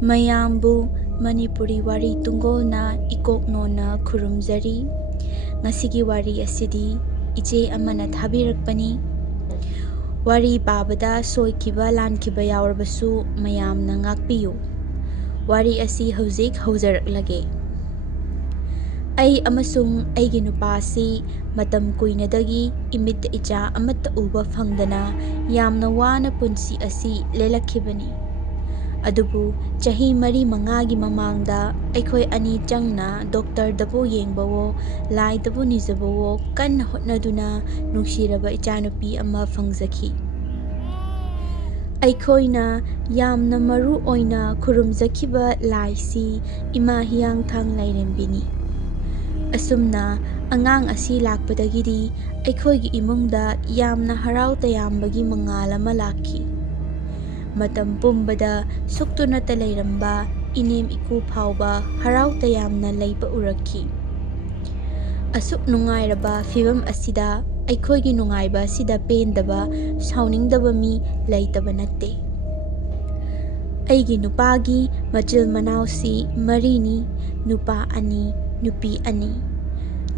ꯃꯌꯥꯝꯕꯨ ꯃꯅꯤꯄꯨꯔꯤ ꯋꯥꯔꯤ ꯇꯨꯡꯒꯣꯜꯅ ꯏꯀꯣꯛꯅꯣꯟꯅ ꯈꯨꯔꯨꯝꯖꯔꯤ꯫ ꯉꯁꯤꯒꯤ ꯋꯥꯔꯤ ꯑꯁꯤꯗꯤ ꯏꯆꯦ ꯑꯃꯅ ꯊꯥꯕꯤꯔꯛꯄꯅꯤ꯫ ꯋꯥꯔꯤ ꯄꯥꯕꯗ ꯁꯣꯏꯈꯤꯕ ꯂꯥꯟꯈꯤꯕ ꯌꯥꯎꯔꯕꯁꯨ ꯃꯌꯥꯝꯅ ꯉꯥꯛꯄꯤꯌꯨ꯫ ꯋꯥꯔꯤ ꯑꯁꯤ ꯍꯧꯖꯤꯛ ꯍꯧꯖꯔꯛꯂꯒꯦ꯫ ꯑꯩ ꯑꯃꯁꯨꯡ ꯑꯩꯒꯤ ꯅꯨꯄꯥꯁꯤ ꯃꯇꯝ ꯀꯨꯏꯅꯗꯒꯤ ꯏꯃꯤꯠꯇ ꯏꯆꯥ ꯑꯃꯠꯇ ꯎꯕ ꯐꯪꯗꯅ ꯌꯥꯝꯅ ꯋꯥꯅ ꯄꯨꯟꯁꯤ ꯑꯁꯤ ꯂꯦꯜꯂꯛꯈꯤꯕꯅꯤ꯫ ꯑꯗꯨꯕꯨ ꯆꯍꯤ 4-5ꯒꯤ ꯃꯃꯥꯡꯗ ꯑꯩꯈꯣꯏ ꯑꯅꯤ ꯆꯪꯅ ꯗꯣꯛꯇꯔꯗꯕꯨ ꯌꯦꯡꯕꯋꯣ ꯂꯥꯏꯗꯕꯨ ꯅꯤꯖꯕꯋꯣ ꯀꯟꯅ ꯍꯣꯠꯅꯗꯨꯅ ꯅꯨꯡꯁꯤꯔꯕ ꯏꯆꯥꯅꯨꯄꯤ ꯑꯃ ꯐꯪꯖꯈꯤ꯫ ꯑꯩꯈꯣꯏꯅ ꯌꯥꯝꯅ ꯃꯔꯨ ꯑꯣꯏꯅ ꯈꯨꯔꯨꯝꯖꯈꯤꯕ ꯂꯥꯏꯁꯤ ꯏꯃꯥ ꯍꯤꯌꯥꯡꯊꯥꯡ ꯂꯥꯏꯔꯦꯝꯕꯤꯅꯤ꯫ ꯑꯁꯨꯝꯅ ꯑꯉꯥꯡ ꯑꯁꯤ ꯂꯥꯛꯄꯗꯒꯤꯗꯤ ꯑꯩꯈꯣꯏꯒꯤ ꯏꯃꯨꯡꯗ ꯌꯥꯝꯅ ꯍꯔꯥꯎ ꯇꯌꯥꯝꯕꯒꯤ ꯃꯉꯥꯜ ꯑꯃ ꯂꯥꯛꯈꯤ꯫ ꯃꯇꯝ ꯄꯨꯝꯕꯗ ꯁꯨꯛꯇꯨꯅꯇ ꯂꯩꯔꯝꯕ ꯏꯅꯦꯝ ꯏꯀꯨ ꯐꯥꯎꯕ ꯍꯔꯥꯎ ꯇꯌꯥꯝꯅ ꯂꯩꯕ ꯎꯔꯛꯈꯤ꯫ ꯑꯁꯨꯛ ꯅꯨꯡꯉꯥꯏꯔꯕ ꯐꯤꯚꯝ ꯑꯁꯤꯗ ꯑꯩꯈꯣꯏꯒꯤ ꯅꯨꯡꯉꯥꯏꯕ ꯑꯁꯤꯗ ꯄꯦꯟꯗꯕ, ꯁꯥꯎꯅꯤꯡꯗꯕ ꯃꯤ ꯂꯩꯇꯕ ꯅꯠꯇꯦ꯫ ꯑꯩꯒꯤ ꯅꯨꯄꯥꯒꯤ ꯃꯆꯤꯜ ꯃꯅꯥꯎꯁꯤ 4ꯅꯤ, ꯅꯨꯄꯥ 2, ꯅꯨꯄꯤ 2꯫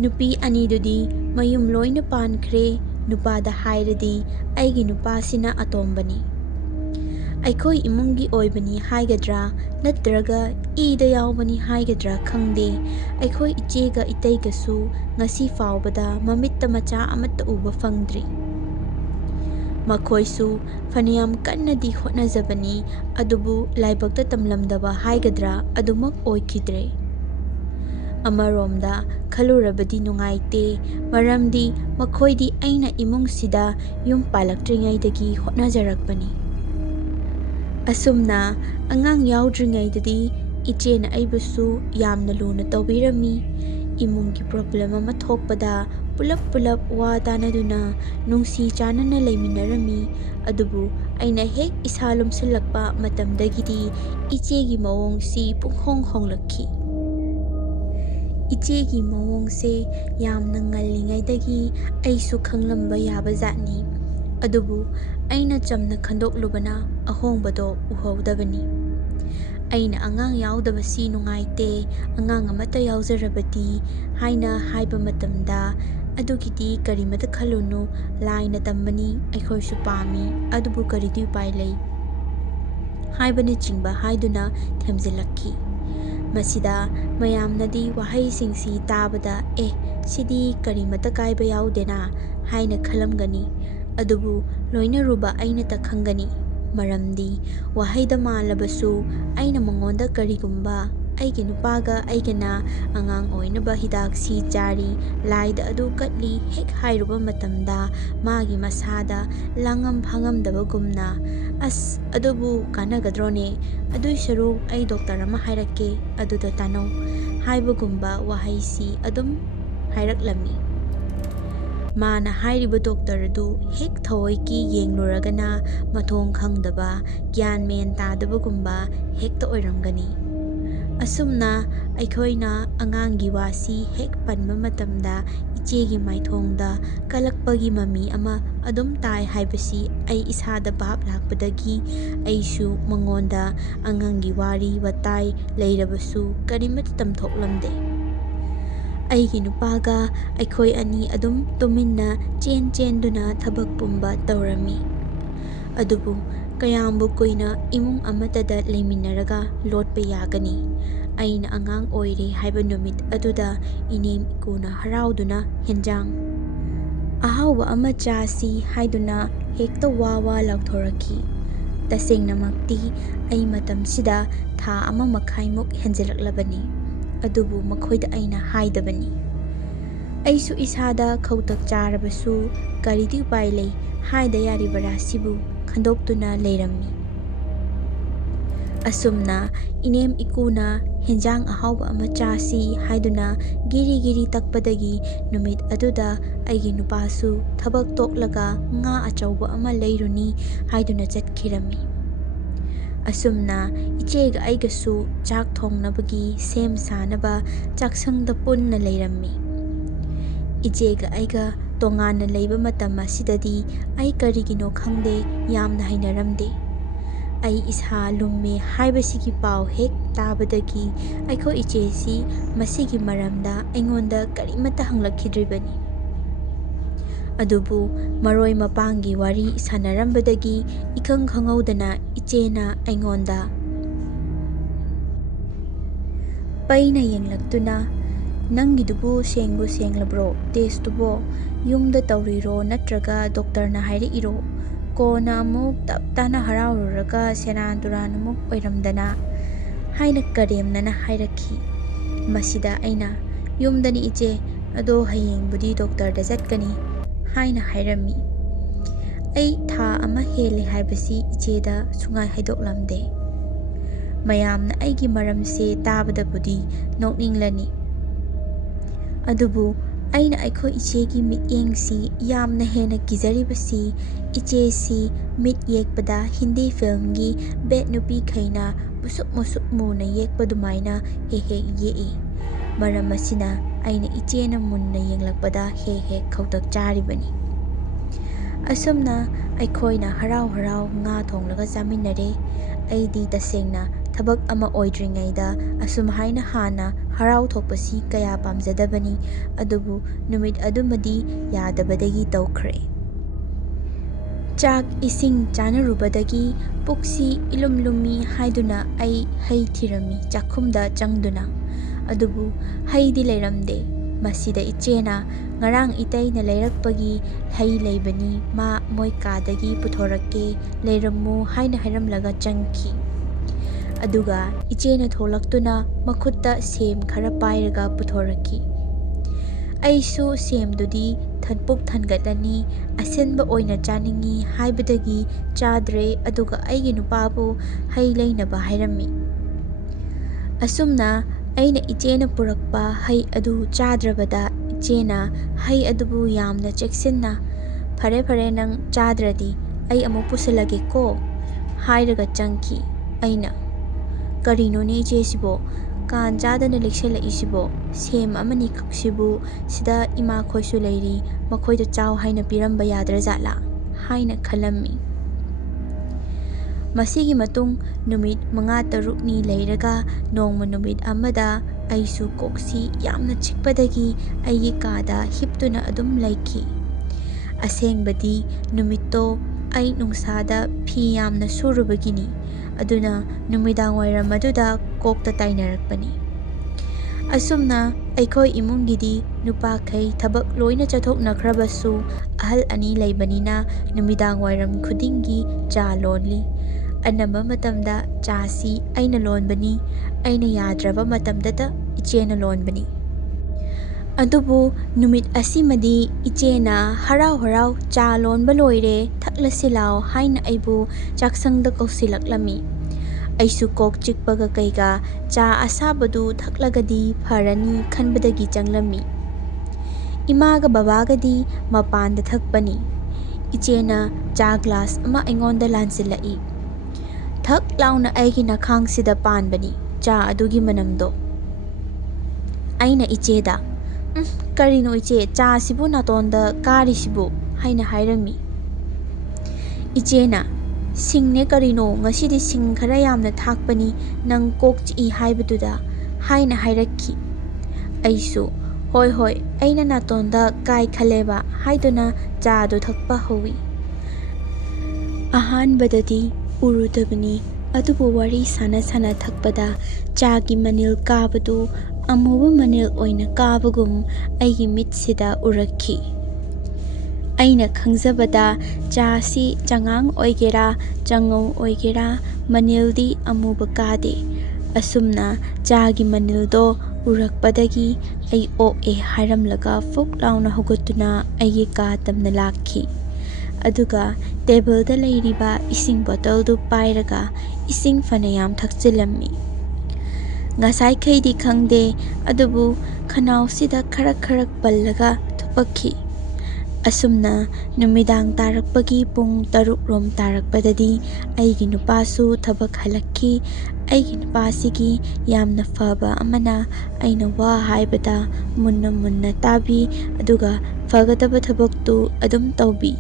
ꯅꯨꯄꯤ 2ꯗꯨꯗꯤ ꯃꯌꯨꯝ ꯂꯣꯏꯅ ꯄꯥꯟꯈ꯭ꯔꯦ꯫ ꯅꯨꯄꯥꯗ ꯍꯥꯏꯔꯗꯤ ꯑꯩꯒꯤ ꯅꯨꯄꯥꯁꯤꯅ ꯑꯇꯣꯝꯕꯅꯤ꯫ ꯑꯩꯈꯣই ꯏꯃꯨꯡꯒꯤ ꯑꯣꯏꯕꯅꯤ ꯍꯥꯏꯒꯗ꯭ꯔꯥ ꯅꯠꯇ꯭ꯔꯒ ꯏꯗ ꯌꯥꯎꯕꯅꯤ ꯍꯥꯏꯒꯗ꯭ꯔꯥ ꯈꯪꯗꯦ, ꯑꯩꯈꯣꯏ ꯏꯆꯦꯒ ꯏꯇꯩꯒꯁꯨ ꯉꯁꯤ ꯐꯥꯎꯕꯗ ꯃꯃꯤꯠꯇ ꯃꯆꯥ ꯑꯃꯠꯇ ꯎꯕ ꯐꯪꯗ꯭ꯔꯤ꯫ ꯃꯈꯣꯏꯁꯨ ꯐꯅꯌꯥꯝ ꯀꯟꯅꯗꯤ ꯍꯣꯠꯅꯖꯕꯅꯤ, ꯑꯗꯨꯕꯨ ꯂꯥꯏꯕꯛꯇ ꯇꯝꯂꯝꯗꯕ ꯍꯥꯏꯒꯗ꯭ꯔꯥ ꯑꯗꯨꯃꯛ ꯑꯣꯏꯈꯤꯗ꯭ꯔꯦ꯫ ꯑꯃꯔꯣꯝꯗ ꯈꯜꯂꯨꯔꯕꯗꯤ ꯅꯨꯡꯉꯥꯏꯇꯦ, ꯃꯔꯝꯗꯤ ꯃꯈꯣꯏꯗꯤ ꯑꯩꯅ ꯏꯃꯨꯡꯁꯤꯗ ꯌꯨꯝ ꯄꯥꯜꯂꯛꯇ꯭ꯔꯤꯉꯩꯗꯒꯤ ꯍꯣꯠꯅꯖꯔꯛꯄꯅꯤ꯫ ꯑꯁꯨꯝꯅ ꯑꯉꯥꯡ ꯌꯥꯎꯗ꯭ꯔꯤꯉꯩꯗꯗꯤ ꯏꯆꯦꯅ ꯑꯩꯕꯨꯁꯨ ꯌꯥꯝꯅ ꯂꯨꯅ ꯇꯧꯕꯤꯔꯝꯃꯤ꯫ ꯏꯃꯨꯡꯒꯤ ꯄ꯭ꯔꯣꯕ꯭ꯂꯦꯝ ꯑꯃ ꯊꯣꯛꯄꯗ ꯄꯨꯂꯞ ꯋꯥ ꯇꯥꯟꯅꯗꯨꯅ ꯅꯨꯡꯁꯤ ꯆꯥꯟꯅꯅ ꯂꯩꯃꯤꯟꯅꯔꯝꯃꯤ꯫ ꯑꯗꯨꯕꯨ ꯑꯩꯅ ꯍꯦꯛ ꯏꯁꯥ ꯂꯨꯝꯁꯤꯜꯂꯛꯄ ꯃꯇꯝꯗꯒꯤꯗꯤ ꯏꯆꯦꯒꯤ ꯃꯑꯣꯡꯁꯤ ꯄꯨꯡꯍꯣꯡ ꯍꯣꯡꯂꯛꯈꯤ꯫ ꯏꯆꯦꯒꯤ ꯃꯑꯣꯡꯁꯦ ꯌꯥꯝꯅ ꯉꯜꯂꯤꯉꯩꯗꯒꯤ ꯑꯩꯁꯨ ꯈꯪꯂꯝꯕ ꯌꯥꯕꯖꯥꯠꯅꯤ, ꯑꯗꯨꯕꯨ ꯑꯩꯅ ꯆꯝꯅ ꯈꯟꯗꯣꯛꯂꯨꯕꯅ ꯑꯍꯣꯡꯕꯗꯣ ꯎꯍꯧꯗꯕꯅꯤ꯫ ꯑꯩꯅ ꯑꯉꯥꯡ ꯌꯥꯎꯗꯕꯁꯤ ꯅꯨꯡꯉꯥꯏꯇꯦ, ꯑꯉꯥꯡ ꯑꯃꯠꯇ ꯌꯥꯎꯖꯔꯕꯗꯤ ꯍꯥꯏꯅ ꯍꯥꯏꯕ ꯃꯇꯝꯗ ꯑꯗꯨꯒꯤꯗꯤ ꯀꯔꯤꯃꯇ ꯈꯜꯂꯨꯅꯨ, ꯂꯥꯏꯅ ꯇꯝꯕꯅꯤ, ꯑꯩꯈꯣꯏꯁꯨ ꯄꯥꯝꯃꯤ, ꯑꯗꯨꯕꯨ ꯀꯔꯤꯗꯤ ꯎꯄꯥꯏ ꯂꯩ ꯍꯥꯏꯕꯅꯆꯤꯡꯕ ꯍꯥꯏꯗꯨꯅ ꯊꯦꯝꯖꯤꯜꯂꯛꯈꯤ꯫ ꯃꯁꯤꯗ ꯃꯌꯥꯝꯅꯗꯤ ꯋꯥꯍꯩꯁꯤꯡꯁꯤ ꯇꯥꯕꯗ ꯁꯤꯗꯤ ꯀꯔꯤꯃꯇ ꯀꯥꯏꯕ ꯌꯥꯎꯗꯦꯅ ꯍꯥꯏꯅ ꯈꯜꯂꯝꯒꯅꯤ, ꯑꯗꯨꯕꯨ ꯂꯣꯏꯅꯔꯨꯕ ꯑꯩꯅꯇ ꯈꯪꯒꯅꯤ꯫ ꯃꯔꯝꯗꯤ ꯋꯥꯍꯩꯗ ꯃꯥꯜꯂꯕꯁꯨ ꯑꯩꯅ ꯃꯉꯣꯟꯗ ꯀꯔꯤꯒꯨꯝꯕ ꯑꯩꯒꯤ ꯅꯨꯄꯥꯒ ꯑꯩꯒꯅ ꯑꯉꯥꯡ ꯑꯣꯏꯅꯕ ꯍꯤꯗꯥꯛꯁꯤ ꯆꯥꯔꯤ, ꯂꯥꯏꯗ ꯑꯗꯨ ꯀꯠꯂꯤ ꯍꯦꯛ ꯍꯥꯏꯔꯨꯕ ꯃꯇꯝꯗ ꯃꯥꯒꯤ ꯃꯁꯥꯗ ꯂꯥꯡꯉꯝ ꯐꯥꯡꯉꯝꯗꯕꯒꯨꯝꯅ ꯑꯗꯨꯕꯨ ꯀꯥꯟꯅꯒꯗ꯭ꯔꯣꯅꯦ, ꯑꯗꯨꯏ ꯁꯔꯨꯛ ꯑꯩ ꯗꯣꯛꯇꯔ ꯑꯃ ꯍꯥꯏꯔꯛꯀꯦ, ꯑꯗꯨꯗ ꯇꯥꯅꯧ ꯍꯥꯏꯕꯒꯨꯝꯕ ꯋꯥꯍꯩꯁꯤ ꯑꯗꯨꯝ ꯍꯥꯏꯔꯛꯂꯝꯃꯤ꯫ ꯃꯥꯅ ꯍꯥꯏꯔꯤꯕ ꯗꯣꯛꯇꯔ ꯑꯗꯨ ꯍꯦꯛ ꯊꯑꯣꯏꯀꯤ ꯌꯦꯡꯂꯨꯔꯒꯅ ꯃꯊꯣꯡ ꯈꯪꯗꯕ, ꯒ꯭ꯌꯥꯟ ꯃꯦꯟ ꯇꯥꯗꯕꯒꯨꯝꯕ ꯍꯦꯛꯇ ꯑꯣꯏꯔꯝꯒꯅꯤ꯫ ꯑꯁꯨꯝꯅ ꯑꯩꯈꯣꯏꯅ ꯑꯉꯥꯡꯒꯤ ꯋꯥꯁꯤ ꯍꯦꯛ ꯄꯟꯕ ꯃꯇꯝꯗ ꯏꯆꯦꯒꯤ ꯃꯥꯏꯊꯣꯡꯗ ꯀꯂꯛꯄꯒꯤ ꯃꯃꯤ ꯑꯃ ꯑꯗꯨꯝ ꯇꯥꯏ ꯍꯥꯏꯕꯁꯤ ꯑꯩ ꯏꯁꯥꯗ ꯚꯥꯞ ꯂꯥꯛꯄꯗꯒꯤ ꯑꯩꯁꯨ ꯃꯉꯣꯟꯗ ꯑꯉꯥꯡꯒꯤ ꯋꯥꯔꯤ ꯋꯥꯇꯥꯏ ꯂꯩꯔꯕꯁꯨ ꯀꯔꯤꯃꯇ ꯇꯝꯊꯣꯛꯂꯝꯗꯦ꯫ ꯑꯩꯒꯤ ꯅꯨꯄꯥꯒ ꯑꯩꯈꯣꯏ ꯑꯅꯤ ꯑꯗꯨꯝ ꯇꯨꯃꯤꯟꯅ ꯆꯦꯟꯗꯨꯅ ꯊꯕꯛ ꯄꯨꯝꯕ ꯇꯧꯔꯝꯃꯤ꯫ ꯑꯗꯨꯕꯨ ꯀꯌꯥꯝꯕꯨ ꯀꯨꯏꯅ ꯏꯃꯨꯡ ꯑꯃꯠꯇꯗ ꯂꯩꯃꯤꯟꯅꯔꯒ ꯂꯣꯠꯄ ꯌꯥꯒꯅꯤ? ꯑꯩꯅ ꯑꯉꯥꯡ ꯑꯣꯏꯔꯦ ꯍꯥꯏꯕ ꯅꯨꯃꯤꯠ ꯑꯗꯨꯗ ꯏꯅꯦꯝ ꯏꯀꯨꯅ ꯍꯔꯥꯎꯗꯨꯅ ꯍꯦꯟꯖꯥꯡ ꯑꯍꯥꯎꯕ ꯑꯃ ꯆꯥꯁꯤ ꯍꯥꯏꯗꯨꯅ ꯍꯦꯛꯇ ꯋꯥ ꯂꯥꯎꯊꯣꯔꯛꯈꯤ꯫ ꯇꯁꯦꯡꯅꯃꯛꯇꯤ ꯑꯩ ꯃꯇꯝꯁꯤꯗ ꯊꯥ 1.5ꯃꯨꯛ ꯍꯦꯟꯖꯤꯜꯂꯛꯂꯕꯅꯤ, ꯑꯗꯨꯕꯨ ꯃꯈꯣꯏꯗ ꯑꯩꯅ ꯍꯥꯏꯗꯕꯅꯤ꯫ ꯑꯩꯁꯨ ꯏꯁꯥꯗ ꯈꯧꯇꯛ ꯆꯥꯔꯕꯁꯨ ꯀꯔꯤꯗꯤ ꯎꯄꯥꯏ ꯂꯩ, ꯍꯥꯏꯗ ꯌꯥꯔꯤꯕꯔꯥ ꯁꯤꯕꯨ ꯈꯟꯗꯣꯛꯇꯨꯅ ꯂꯩꯔꯝꯃꯤ꯫ ꯑꯁꯨꯝꯅ ꯏꯅꯦꯝ ꯏꯀꯨꯅ ꯍꯦꯟꯖꯥꯡ ꯑꯍꯥꯎꯕ ꯑꯃ ꯆꯥꯁꯤ ꯍꯥꯏꯗꯨꯅ ꯒꯤꯔꯤ ꯇꯛꯄꯗꯒꯤ ꯅꯨꯃꯤꯠ ꯑꯗꯨꯗ ꯑꯩꯒꯤ ꯅꯨꯄꯥꯁꯨ ꯊꯕꯛ ꯇꯣꯛꯂꯒ ꯉꯥ ꯑꯆꯧꯕ ꯑꯃ ꯂꯩꯔꯨꯅꯤ ꯍꯥꯏꯗꯨꯅ ꯆꯠꯈꯤꯔꯝꯃꯤ꯫ ꯑꯁꯨꯝꯅ ꯏꯆꯦꯒ ꯑꯩꯒꯁꯨ ꯆꯥꯛ ꯊꯣꯡꯅꯕꯒꯤ ꯁꯦꯝ ꯁꯥꯅꯕ ꯆꯥꯛꯁꯪꯗ ꯄꯨꯟꯅ ꯂꯩꯔꯝꯃꯤ꯫ ꯏꯆꯦꯒ ꯑꯩꯒ ꯇꯣꯉꯥꯟꯅ ꯂꯩꯕ ꯃꯇꯝ ꯑꯁꯤꯗꯗꯤ ꯑꯩ ꯀꯔꯤꯒꯤꯅꯣ ꯈꯪꯗꯦ ꯌꯥꯝꯅ ꯍꯩꯅꯔꯝꯗꯦ꯫ ꯑꯩ ꯏꯁꯥ ꯂꯨꯝꯃꯦ ꯍꯥꯏꯕꯁꯤꯒꯤ ꯄꯥꯎ ꯍꯦꯛ ꯇꯥꯕꯗꯒꯤ ꯑꯩꯈꯣꯏ ꯏꯆꯦꯁꯤ ꯃꯁꯤꯒꯤ ꯃꯔꯝꯗ ꯑꯩꯉꯣꯟꯗ ꯀꯔꯤꯃꯠꯇ ꯍꯪꯂꯛꯈꯤꯗ꯭ꯔꯤꯕꯅꯤ꯫ ꯑꯗꯨꯕꯨ ꯃꯔꯣꯏ ꯃꯄꯥꯡꯒꯤ ꯋꯥꯔꯤ ꯁꯥꯟꯅꯔꯝꯕꯗꯒꯤ ꯏꯈꯪ ꯈꯪꯍꯧꯗꯅ ꯏꯆꯦꯅ ꯑꯩꯉꯣꯟꯗ ꯄꯩꯅ ꯌꯦꯡꯂꯛꯇꯨꯅ "ꯅꯪꯒꯤꯗꯨꯕꯨ ꯁꯦꯡꯕꯨ ꯁꯦꯡꯂꯕ꯭ꯔꯣ? ꯇꯦꯁꯇꯨꯕꯣ ꯌꯨꯝꯗ ꯇꯧꯔꯤꯔꯣ ꯅꯠꯇ꯭ꯔꯒ ꯗꯣꯛꯇꯔꯅ ꯍꯥꯏꯔꯛꯏꯔꯣ? ꯀꯣꯟꯅ ꯑꯃꯨꯛ ꯇꯞ ꯇꯥꯅ ꯍꯔꯥꯎꯔꯨꯔꯒ ꯁꯦꯔꯥꯟ ꯇꯨꯔꯥꯟ ꯑꯃꯨꯛ ꯑꯣꯏꯔꯝꯗꯅ" ꯍꯥꯏꯅ ꯀꯔꯦꯝꯅꯅ ꯍꯥꯏꯔꯛꯈꯤ꯫ ꯃꯁꯤꯗ ꯑꯩꯅ "ꯌꯨꯝꯗꯅꯤ ꯏꯆꯦ, ꯑꯗꯣ ꯍꯌꯦꯡꯕꯨꯗꯤ ꯗꯣꯛꯇꯔꯗ ꯆꯠꯀꯅꯤ" ꯍꯥꯏꯅ ꯍꯥꯏꯔꯝꯃꯤ꯫ ꯑꯩ ꯊꯥ ꯑꯃ ꯍꯦꯜꯂꯦ ꯍꯥꯏꯕꯁꯤ ꯏꯆꯦꯗ ꯁꯨꯡꯍꯥꯏ ꯍꯥꯏꯗꯣꯛꯂꯝꯗꯦ꯫ ꯃꯌꯥꯝꯅ ꯑꯩꯒꯤ ꯃꯔꯝꯁꯦ ꯇꯥꯕꯗꯕꯨꯗꯤ ꯅꯣꯛꯅꯤꯡꯂꯅꯤ꯫ ꯑꯗꯨꯕꯨ ꯑꯩꯅ ꯑꯩꯈꯣꯏ ꯏꯆꯦꯒꯤ ꯃꯤꯠꯌꯦꯡꯁꯤ ꯌꯥꯝꯅ ꯍꯦꯟꯅ ꯀꯤꯖꯔꯤꯕꯁꯤ ꯏꯆꯦꯁꯤ ꯃꯤꯠ ꯌꯦꯛꯄꯗ ꯍꯤꯟꯗꯤ ꯐꯤꯜꯝꯒꯤ ꯕꯦꯗ ꯅꯨꯄꯤꯈꯩꯅ ꯃꯨꯁꯨꯛ ꯃꯨꯁꯨꯛ ꯃꯨꯅ ꯌꯦꯛꯄꯗꯨꯃꯥꯏꯅ ꯍꯦꯛ ꯍꯦꯛ ꯌꯦꯛꯏ꯫ ꯃꯔꯝ ꯑꯁꯤꯅ ꯑꯩꯅ ꯏꯆꯦꯅ ꯃꯨꯟꯅ ꯌꯦꯡꯂꯛꯄꯗ ꯍꯦꯛ ꯍꯦꯛ ꯈꯧꯇꯛ ꯆꯥꯔꯤꯕꯅꯤ꯫ ꯑꯁꯨꯝꯅ ꯑꯩꯈꯣꯏꯅ ꯍꯔꯥꯎ ꯍꯔꯥꯎ ꯉꯥ ꯊꯣꯡꯂꯒ ꯆꯥꯃꯤꯟꯅꯔꯦ꯫ ꯑꯩꯗꯤ ꯇꯁꯦꯡꯅ ꯊꯕꯛ ꯑꯃ ꯑꯣꯏꯗ꯭ꯔꯤꯉꯩꯗ ꯑꯁꯨꯝꯍꯥꯏꯅ ꯍꯥꯟꯅ ꯍꯔꯥꯎ ꯊꯣꯛꯄꯁꯤꯀꯌꯥ ꯄꯥꯝꯖꯗꯕꯅꯤ꯫ ꯑꯗꯨꯕꯨ ꯅꯨꯃꯤꯠ ꯑꯗꯨꯃꯗꯤ ꯌꯥꯗꯕꯗꯒꯤ ꯇꯧꯈ꯭ꯔꯦ꯫ ꯆꯥꯛ ꯏꯁꯤꯡ ꯆꯥꯅꯔꯨꯕꯗꯒꯤ ꯄꯨꯛꯁꯤ ꯏꯂꯨꯝ ꯂꯨꯝꯃꯤ ꯍꯥꯏꯗꯨꯅ ꯑꯩ ꯍꯩ ꯊꯤꯔꯝꯃꯤ ꯆꯥꯛꯈꯨꯝꯗ ꯆꯪꯗꯨꯅ꯫ ꯑꯗꯨꯕꯨ ꯍꯩꯗꯤ ꯂꯩꯔꯝꯗꯦ꯫ ꯃꯁꯤꯗ ꯏꯆꯦꯅ "ꯉꯔꯥꯡ ꯏꯇꯩꯅ ꯂꯩꯔꯛꯄꯒꯤ ꯍꯩ ꯂꯩꯕꯅꯤ, ꯃꯥ ꯃꯣꯏ ꯀꯥꯗꯒꯤ ꯄꯨꯊꯣꯔꯛꯀꯦ, ꯂꯩꯔꯝꯃꯨ" ꯍꯥꯏꯅ ꯍꯥꯏꯔꯝꯂꯒ ꯆꯪꯈꯤ꯫ ꯑꯗꯨꯒ ꯏꯆꯦꯅ ꯊꯣꯛꯂꯛꯇꯨꯅ ꯃꯈꯨꯠꯇ ꯁꯦꯝ ꯈꯔ ꯄꯥꯏꯔꯒ ꯄꯨꯊꯣꯔꯛꯈꯤ꯫ ꯑꯩꯁꯨ ꯁꯦꯝꯗꯨꯗꯤ ꯄꯨꯛ ꯊꯟꯒꯠꯂꯅꯤ, ꯑꯁꯤꯟꯕ ꯑꯣꯏꯅ ꯆꯥꯅꯤꯡꯏ ꯍꯥꯏꯕꯗꯒꯤ ꯆꯥꯗ꯭ꯔꯦ ꯑꯗꯨꯒ ꯑꯩꯒꯤ ꯅꯨꯄꯥꯕꯨ ꯍꯩ ꯂꯩꯅꯕ ꯍꯥꯏꯔꯝꯃꯤ꯫ ꯑꯁꯨꯝꯅ ꯑꯩꯅ ꯏꯆꯦꯅ ꯄꯨꯔꯛꯄ ꯍꯩ ꯑꯗꯨ ꯆꯥꯗ꯭ꯔꯕꯗ ꯏꯆꯦꯅ ꯍꯩ ꯑꯗꯨꯕꯨ ꯌꯥꯝꯅ ꯆꯦꯛꯁꯤꯟꯅ "ꯐꯔꯦ ꯐꯔꯦ, ꯅꯪ ꯆꯥꯗ꯭ꯔꯗꯤ ꯑꯩ ꯑꯃꯨꯛ ꯄꯨꯁꯤꯜꯂꯒꯦꯀꯣ" ꯍꯥꯏꯔꯒ ꯆꯪꯈꯤ꯫ ꯑꯩꯅ "ꯀꯔꯤꯅꯣꯅꯦ ꯏꯆꯦꯁꯤꯕꯣ, ꯀꯥꯟ ꯆꯥꯗꯅ ꯂꯤꯛꯁꯜꯂꯛꯏꯁꯤꯕꯣ? ꯁꯦꯝ ꯑꯃꯅꯤꯈꯛꯁꯤꯕꯨ ꯁꯤꯗ ꯏꯃꯥꯈꯣꯏꯁꯨ ꯂꯩꯔꯤ, ꯃꯈꯣꯏꯗ ꯆꯥꯎ ꯍꯥꯏꯅ ꯄꯤꯔꯝꯕ ꯌꯥꯗ꯭ꯔꯖꯥꯠꯂꯥ" ꯍꯥꯏꯅ ꯈꯜꯂꯝꯃꯤ꯫ ꯃꯁꯤꯒꯤ ꯃꯇꯨꯡ ꯅꯨꯃꯤꯠ 5-6ꯅꯤ ꯂꯩꯔꯒ ꯅꯣꯡꯃ ꯅꯨꯃꯤꯠ ꯑꯃꯗ ꯑꯩꯁꯨ ꯀꯣꯛꯁꯤ ꯌꯥꯝꯅ ꯆꯤꯛꯄꯗꯒꯤ ꯑꯩꯒꯤ ꯀꯥꯗ ꯍꯤꯞꯇꯨꯅ ꯑꯗꯨꯝ ꯂꯩꯈꯤ꯫ ꯑꯁꯦꯡꯕꯗꯤ ꯅꯨꯃꯤꯠꯇꯣ ꯑꯩ ꯅꯨꯡꯁꯥꯗ ꯐꯤ ꯌꯥꯝꯅ ꯁꯨꯔꯨꯕꯒꯤꯅꯤ꯫ ꯑꯗꯨꯅ ꯅꯨꯃꯤꯗꯥꯡꯋꯥꯏꯔꯝ ꯑꯗꯨꯗ ꯀꯣꯛꯇ ꯇꯥꯏꯅꯔꯛꯄꯅꯤ꯫ ꯑꯁꯨꯝꯅ ꯑꯩꯈꯣꯏ ꯏꯃꯨꯡꯒꯤꯗꯤ ꯅꯨꯄꯥꯈꯩ ꯊꯕꯛ ꯂꯣꯏꯅ ꯆꯠꯊꯣꯛꯅꯈ꯭ꯔꯕꯁꯨ ꯑꯍꯜ 2 ꯂꯩꯕꯅꯤꯅ ꯅꯨꯃꯤꯗꯥꯡꯋꯥꯏꯔꯝ ꯈꯨꯗꯤꯡꯒꯤ ꯆꯥ ꯂꯣꯟꯂꯤ꯫ ꯑꯅꯝꯕ ꯃꯇꯝꯗ ꯆꯥꯁꯤ ꯑꯩꯅ ꯂꯣꯟꯕꯅꯤ, ꯑꯩꯅ ꯌꯥꯗ꯭ꯔꯕ ꯃꯇꯝꯗꯇ ꯏꯆꯦꯅ ꯂꯣꯟꯕꯅꯤ꯫ ꯑꯗꯨꯕꯨ ꯅꯨꯃꯤꯠ ꯑꯁꯤꯃꯗꯤ ꯏꯆꯦꯅ ꯍꯔꯥꯎ ꯍꯔꯥꯎ "ꯆꯥ ꯂꯣꯟꯕ ꯂꯣꯏꯔꯦ, ꯊꯛꯂꯁꯤ ꯂꯥꯎ" ꯍꯥꯏꯅ ꯑꯩꯕꯨ ꯆꯥꯛꯁꯪꯗ ꯀꯧꯁꯤꯜꯂꯛꯂꯝꯃꯤ꯫ ꯑꯩꯁꯨ ꯀꯣꯛ ꯆꯤꯛꯄꯒ ꯀꯩꯒ ꯆꯥ ꯑꯁꯥꯕꯗꯨ ꯊꯛꯂꯒꯗꯤ ꯐꯔꯅꯤ ꯈꯟꯕꯗꯒꯤ ꯆꯪꯂꯝꯃꯤ꯫ ꯏꯃꯥꯒ ꯕꯕꯥꯒꯗꯤ ꯃꯄꯥꯟꯗ ꯊꯛꯄꯅꯤ꯫ ꯏꯆꯦꯅ ꯆꯥ ꯒ꯭ꯂꯥꯁ ꯑꯃ ꯑꯩꯉꯣꯟꯗ ꯂꯥꯟꯁꯤꯜꯂꯛꯏ꯫ ꯊꯛ ꯂꯥꯎꯅ ꯑꯩꯒꯤ ꯅꯈꯥꯡꯁꯤꯗ ꯄꯥꯟꯕꯅꯤ ꯆꯥ ꯑꯗꯨꯒꯤ ꯃꯅꯝꯗꯣ꯫ ꯑꯩꯅ ꯏꯆꯦꯗ "ꯀꯔꯤꯅꯣ ꯏꯆꯦ, ꯆꯥꯁꯤꯕꯨ ꯅꯥꯇꯣꯟꯗ ꯀꯥꯔꯤꯁꯤꯕꯨ" ꯍꯥꯏꯅ ꯍꯥꯏꯔꯝꯃꯤ꯫ ꯏꯆꯦꯅ "ꯁꯤꯡꯅꯦ ꯀꯔꯤꯅꯣ, ꯉꯁꯤꯗꯤ ꯁꯤꯡ ꯈꯔ ꯌꯥꯝꯅ ꯊꯥꯛꯄꯅꯤ, ꯅꯪ ꯀꯣꯛ ꯆꯤꯛꯏ ꯍꯥꯏꯕꯗꯨꯗ" ꯍꯥꯏꯅ ꯍꯥꯏꯔꯛꯈꯤ꯫ ꯑꯩꯁꯨ "ꯍꯣꯏ ꯍꯣꯏ, ꯑꯩꯅ ꯅꯥꯇꯣꯟꯗ ꯀꯥꯏ ꯈꯜꯂꯦꯕ" ꯍꯥꯏꯗꯨꯅ ꯆꯥꯗꯨ ꯊꯛꯄ ꯍꯧꯏ꯫ ꯑꯍꯥꯟꯕꯗꯗꯤ ꯎꯔꯨꯗꯕꯅꯤ, ꯑꯗꯨꯕꯨ ꯋꯥꯔꯤ ꯁꯥꯟꯅ ꯁꯥꯟꯅ ꯊꯛꯄꯗ ꯆꯥꯒꯤ ꯃꯅꯤꯜ ꯀꯥꯕꯗꯨ ꯑꯃꯨꯕ ꯃꯅꯤꯜ ꯑꯣꯏꯅ ꯀꯥꯕꯒꯨꯝ ꯑꯩꯒꯤ ꯃꯤꯠꯁꯤꯗ ꯎꯔꯛꯈꯤ꯫ ꯑꯩꯅ ꯈꯪꯖꯕꯗ ꯆꯥꯁꯤ ꯆꯉꯥꯡ ꯑꯣꯏꯒꯦꯔꯥ ꯆꯉꯧ ꯑꯣꯏꯒꯦꯔꯥ ꯃꯅꯤꯜꯗꯤ ꯑꯃꯨꯕ ꯀꯥꯗꯦ꯫ ꯑꯁꯨꯝꯅ ꯆꯥꯒꯤ ꯃꯅꯤꯜꯗꯣ ꯎꯔꯛꯄꯗꯒꯤ ꯑꯩ ꯑꯣꯛꯑꯦ ꯍꯥꯏꯔꯝꯂꯒ ꯐꯨꯛ ꯂꯥꯎꯅ ꯍꯧꯒꯠꯇꯨꯅ ꯑꯩꯒꯤ ꯀꯥ ꯇꯝꯅ ꯂꯥꯛꯈꯤ꯫ ꯑꯗꯨꯒ ꯇꯦꯕꯜꯗ ꯂꯩꯔꯤꯕ ꯏꯁꯤꯡ ꯕꯣꯇꯜꯗꯨ ꯄꯥꯏꯔꯒ ꯏꯁꯤꯡ ꯐꯅꯌꯥꯝ ꯊꯛꯆꯤꯜꯂꯝꯃꯤ꯫ ꯉꯁꯥꯏꯈꯩꯗꯤ ꯈꯪꯗꯦ, ꯑꯗꯨꯕꯨ ꯈꯅꯥꯎꯁꯤꯗ ꯈꯔꯛ ꯈꯔꯛ ꯄꯜꯂꯒ ꯊꯨꯞꯄꯛꯈꯤ꯫ ꯑꯁꯨꯝꯅ ꯅꯨꯃꯤꯗꯥꯡ ꯇꯥꯔꯛꯄꯒꯤ ꯄꯨꯡ 6ꯔꯣꯝ ꯇꯥꯔꯛꯄꯗꯗꯤ ꯑꯩꯒꯤ ꯅꯨꯄꯥꯁꯨ ꯊꯕꯛ ꯍꯜꯂꯛꯈꯤ꯫ ꯑꯩꯒꯤ ꯅꯨꯄꯥꯁꯤꯒꯤ ꯌꯥꯝꯅ ꯐꯕ ꯑꯃꯅ ꯑꯩꯅ ꯋꯥ ꯍꯥꯏꯕꯗ ꯃꯨꯟꯅ ꯃꯨꯟꯅ ꯇꯥꯕꯤ, ꯑꯗꯨꯒ ꯐꯒꯗꯕ ꯊꯕꯛꯇꯨ ꯑꯗꯨꯝ ꯇꯧꯕꯤ꯫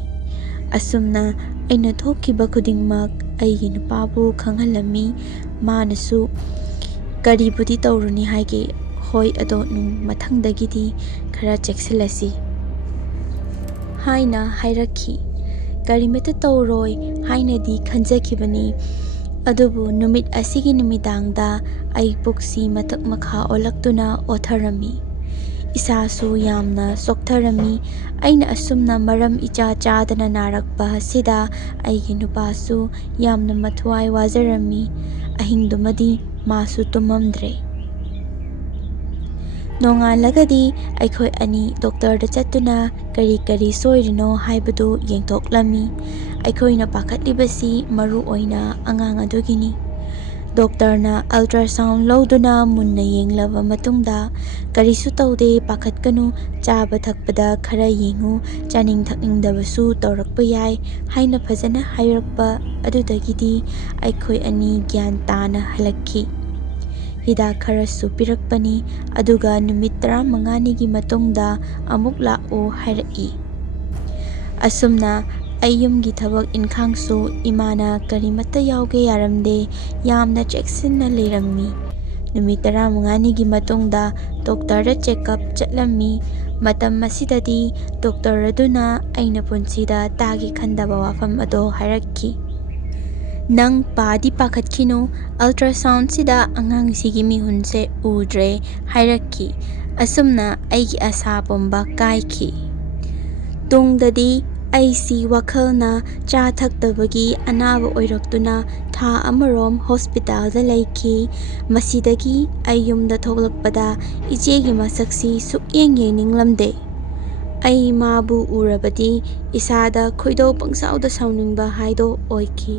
ꯑꯁꯨꯝꯅ ꯑꯩꯅ ꯊꯣꯛꯈꯤꯕ ꯈꯨꯗꯤꯡꯃꯛ ꯑꯩꯒꯤ ꯅꯨꯄꯥꯕꯨ ꯈꯪꯍꯜꯂꯝꯃꯤ꯫ ꯃꯥꯅꯁꯨ ꯀꯔꯤꯕꯨꯗꯤ ꯇꯧꯔꯨꯅꯤ ꯍꯥꯏꯒꯦ, ꯍꯣꯏ ꯑꯗꯣ ꯃꯊꯪꯗꯒꯤꯗꯤ ꯈꯔ ꯆꯦꯛꯁꯤꯜꯂꯁꯤ ꯍꯥꯏꯅ ꯍꯥꯏꯔꯛꯈꯤ꯫ ꯀꯔꯤꯃꯠꯇ ꯇꯧꯔꯣꯏ ꯍꯥꯏꯅꯗꯤ ꯈꯟꯖꯈꯤꯕꯅꯤ, ꯑꯗꯨꯕꯨ ꯅꯨꯃꯤꯠ ꯑꯁꯤꯒꯤ ꯅꯨꯃꯤꯗꯥꯡꯗ ꯑꯩ ꯄꯨꯛꯁꯤ ꯃꯊꯛ ꯃꯈꯥ ꯑꯣꯜꯂꯛꯇꯨꯅ ꯑꯣꯊꯔꯝꯃꯤ꯫ ꯏꯁꯥꯁꯨ ꯌꯥꯝꯅ ꯆꯣꯛꯊꯔꯝꯃꯤ꯫ ꯑꯩꯅ ꯑꯁꯨꯝꯅ ꯃꯔꯝ ꯏꯆꯥ ꯆꯥꯗꯅ ꯅꯥꯔꯛꯄ ꯑꯁꯤꯗ ꯑꯩꯒꯤ ꯅꯨꯄꯥꯁꯨ ꯌꯥꯝꯅ ꯃꯊ꯭ꯋꯥꯏ ꯋꯥꯖꯔꯝꯃꯤ꯫ ꯑꯍꯤꯡꯗꯨꯃꯗꯤ ꯃꯥꯁꯨ ꯇꯨꯝꯃꯝꯗ꯭ꯔꯦ꯫ ꯅꯣꯡꯉꯥꯜꯂꯒꯗꯤ ꯑꯩꯈꯣꯏ ꯑꯅꯤ ꯗꯣꯛꯇꯔꯗ ꯆꯠꯇꯨꯅ ꯀꯔꯤ ꯀꯔꯤ ꯁꯣꯏꯔꯤꯅꯣ ꯍꯥꯏꯕꯗꯨ ꯌꯦꯡꯊꯣꯛꯂꯝꯃꯤ꯫ ꯑꯩꯈꯣꯏꯅ ꯄꯥꯈꯠꯂꯤꯕꯁꯤ ꯃꯔꯨ ꯑꯣꯏꯅ ꯑꯉꯥꯡ ꯑꯗꯨꯒꯤꯅꯤ꯫ ꯗꯣꯛꯇꯔꯅ ꯑꯜꯇ꯭ꯔꯥꯁꯥꯎꯟ ꯂꯧꯗꯨꯅ ꯃꯨꯟꯅ ꯌꯦꯡꯂꯕ ꯃꯇꯨꯡꯗ "ꯀꯔꯤꯁꯨ ꯇꯧꯗꯦ, ꯄꯥꯈꯠꯀꯅꯨ, ꯆꯥꯕ ꯊꯛꯄꯗ ꯈꯔ ꯌꯦꯡꯉꯨ, ꯆꯥꯅꯤꯡ ꯊꯛꯅꯤꯡꯗꯕꯁꯨ ꯇꯧꯔꯛꯄ ꯌꯥꯏ" ꯍꯥꯏꯅ ꯐꯖꯅ ꯍꯥꯏꯔꯛꯄ ꯑꯗꯨꯗꯒꯤꯗꯤ ꯑꯩꯈꯣꯏ ꯑꯅꯤ ꯒ꯭ꯌꯥꯟ ꯇꯥꯅ ꯍꯜꯂꯛꯈꯤ꯫ ꯍꯤꯗꯥꯛ ꯈꯔꯁꯨ ꯄꯤꯔꯛꯄꯅꯤ, ꯑꯗꯨꯒ ꯅꯨꯃꯤꯠ 15ꯅꯤꯒꯤ ꯃꯇꯨꯡꯗ ꯑꯃꯨꯛ ꯂꯥꯛꯎ ꯍꯥꯏꯔꯛꯏ꯫ ꯑꯁꯨꯝꯅ ꯑꯩ ꯌꯨꯝꯒꯤ ꯊꯕꯛ ꯏꯟꯈꯥꯡꯁꯨ ꯏꯃꯥꯅ ꯀꯔꯤꯃꯠꯇ ꯌꯥꯎꯒꯦ ꯌꯥꯔꯝꯗꯦ, ꯌꯥꯝꯅ ꯆꯦꯛꯁꯤꯟꯅ ꯂꯩꯔꯝꯃꯤ꯫ ꯅꯨꯃꯤꯠ 15ꯅꯤꯒꯤ ꯃꯇꯨꯡꯗ ꯗꯣꯛꯇꯔꯗ ꯆꯦꯛꯑꯞ ꯆꯠꯂꯝꯃꯤ꯫ ꯃꯇꯝ ꯑꯁꯤꯗꯗꯤ ꯗꯣꯛꯇꯔ ꯑꯗꯨꯅ ꯑꯩꯅ ꯄꯨꯟꯁꯤꯗ ꯇꯥꯒꯦ ꯈꯟꯗꯕ ꯋꯥꯐꯝ ꯑꯗꯣ ꯍꯥꯏꯔꯛꯈꯤ꯫ "ꯅꯪ ꯄꯥꯗꯤ ꯄꯥꯈꯠꯈꯤꯅꯨ, ꯑꯜꯇ꯭ꯔꯥꯁꯥꯎꯟꯁꯤꯗ ꯑꯉꯥꯡꯁꯤꯒꯤ ꯃꯤꯍꯨꯟꯁꯦ ꯎꯗ꯭ꯔꯦ" ꯍꯥꯏꯔꯛꯈꯤ꯫ ꯑꯁꯨꯝꯅ ꯑꯩꯒꯤ ꯑꯁꯥ ꯄꯨꯝꯕ ꯀꯥꯏꯈꯤ꯫ ꯇꯨꯡꯗꯗꯤ ꯑꯩꯁꯤ ꯋꯥꯈꯜꯅ ꯆꯥ ꯊꯛꯇꯕꯒꯤ ꯑꯅꯥꯕ ꯑꯣꯏꯔꯛꯇꯨꯅ ꯊꯥ ꯑꯃꯔꯣꯝ ꯍꯣꯁꯄꯤꯇꯥꯜꯗ ꯂꯩꯈꯤ꯫ ꯃꯁꯤꯗꯒꯤ ꯑꯩ ꯌꯨꯝꯗ ꯊꯣꯛꯂꯛꯄꯗ ꯏꯆꯦꯒꯤ ꯃꯁꯛꯁꯤ ꯁꯨꯛꯌꯦꯡ ꯌꯦꯡꯅꯤꯡꯂꯝꯗꯦ꯫ ꯑꯩ ꯃꯥꯕꯨ ꯎꯔꯕꯗꯤ ꯏꯁꯥꯗ ꯈꯣꯏꯗꯧ ꯄꯪꯁꯥꯎꯗ ꯁꯥꯎꯅꯤꯡꯕ ꯍꯥꯏꯗꯣ ꯑꯣꯏꯈꯤ꯫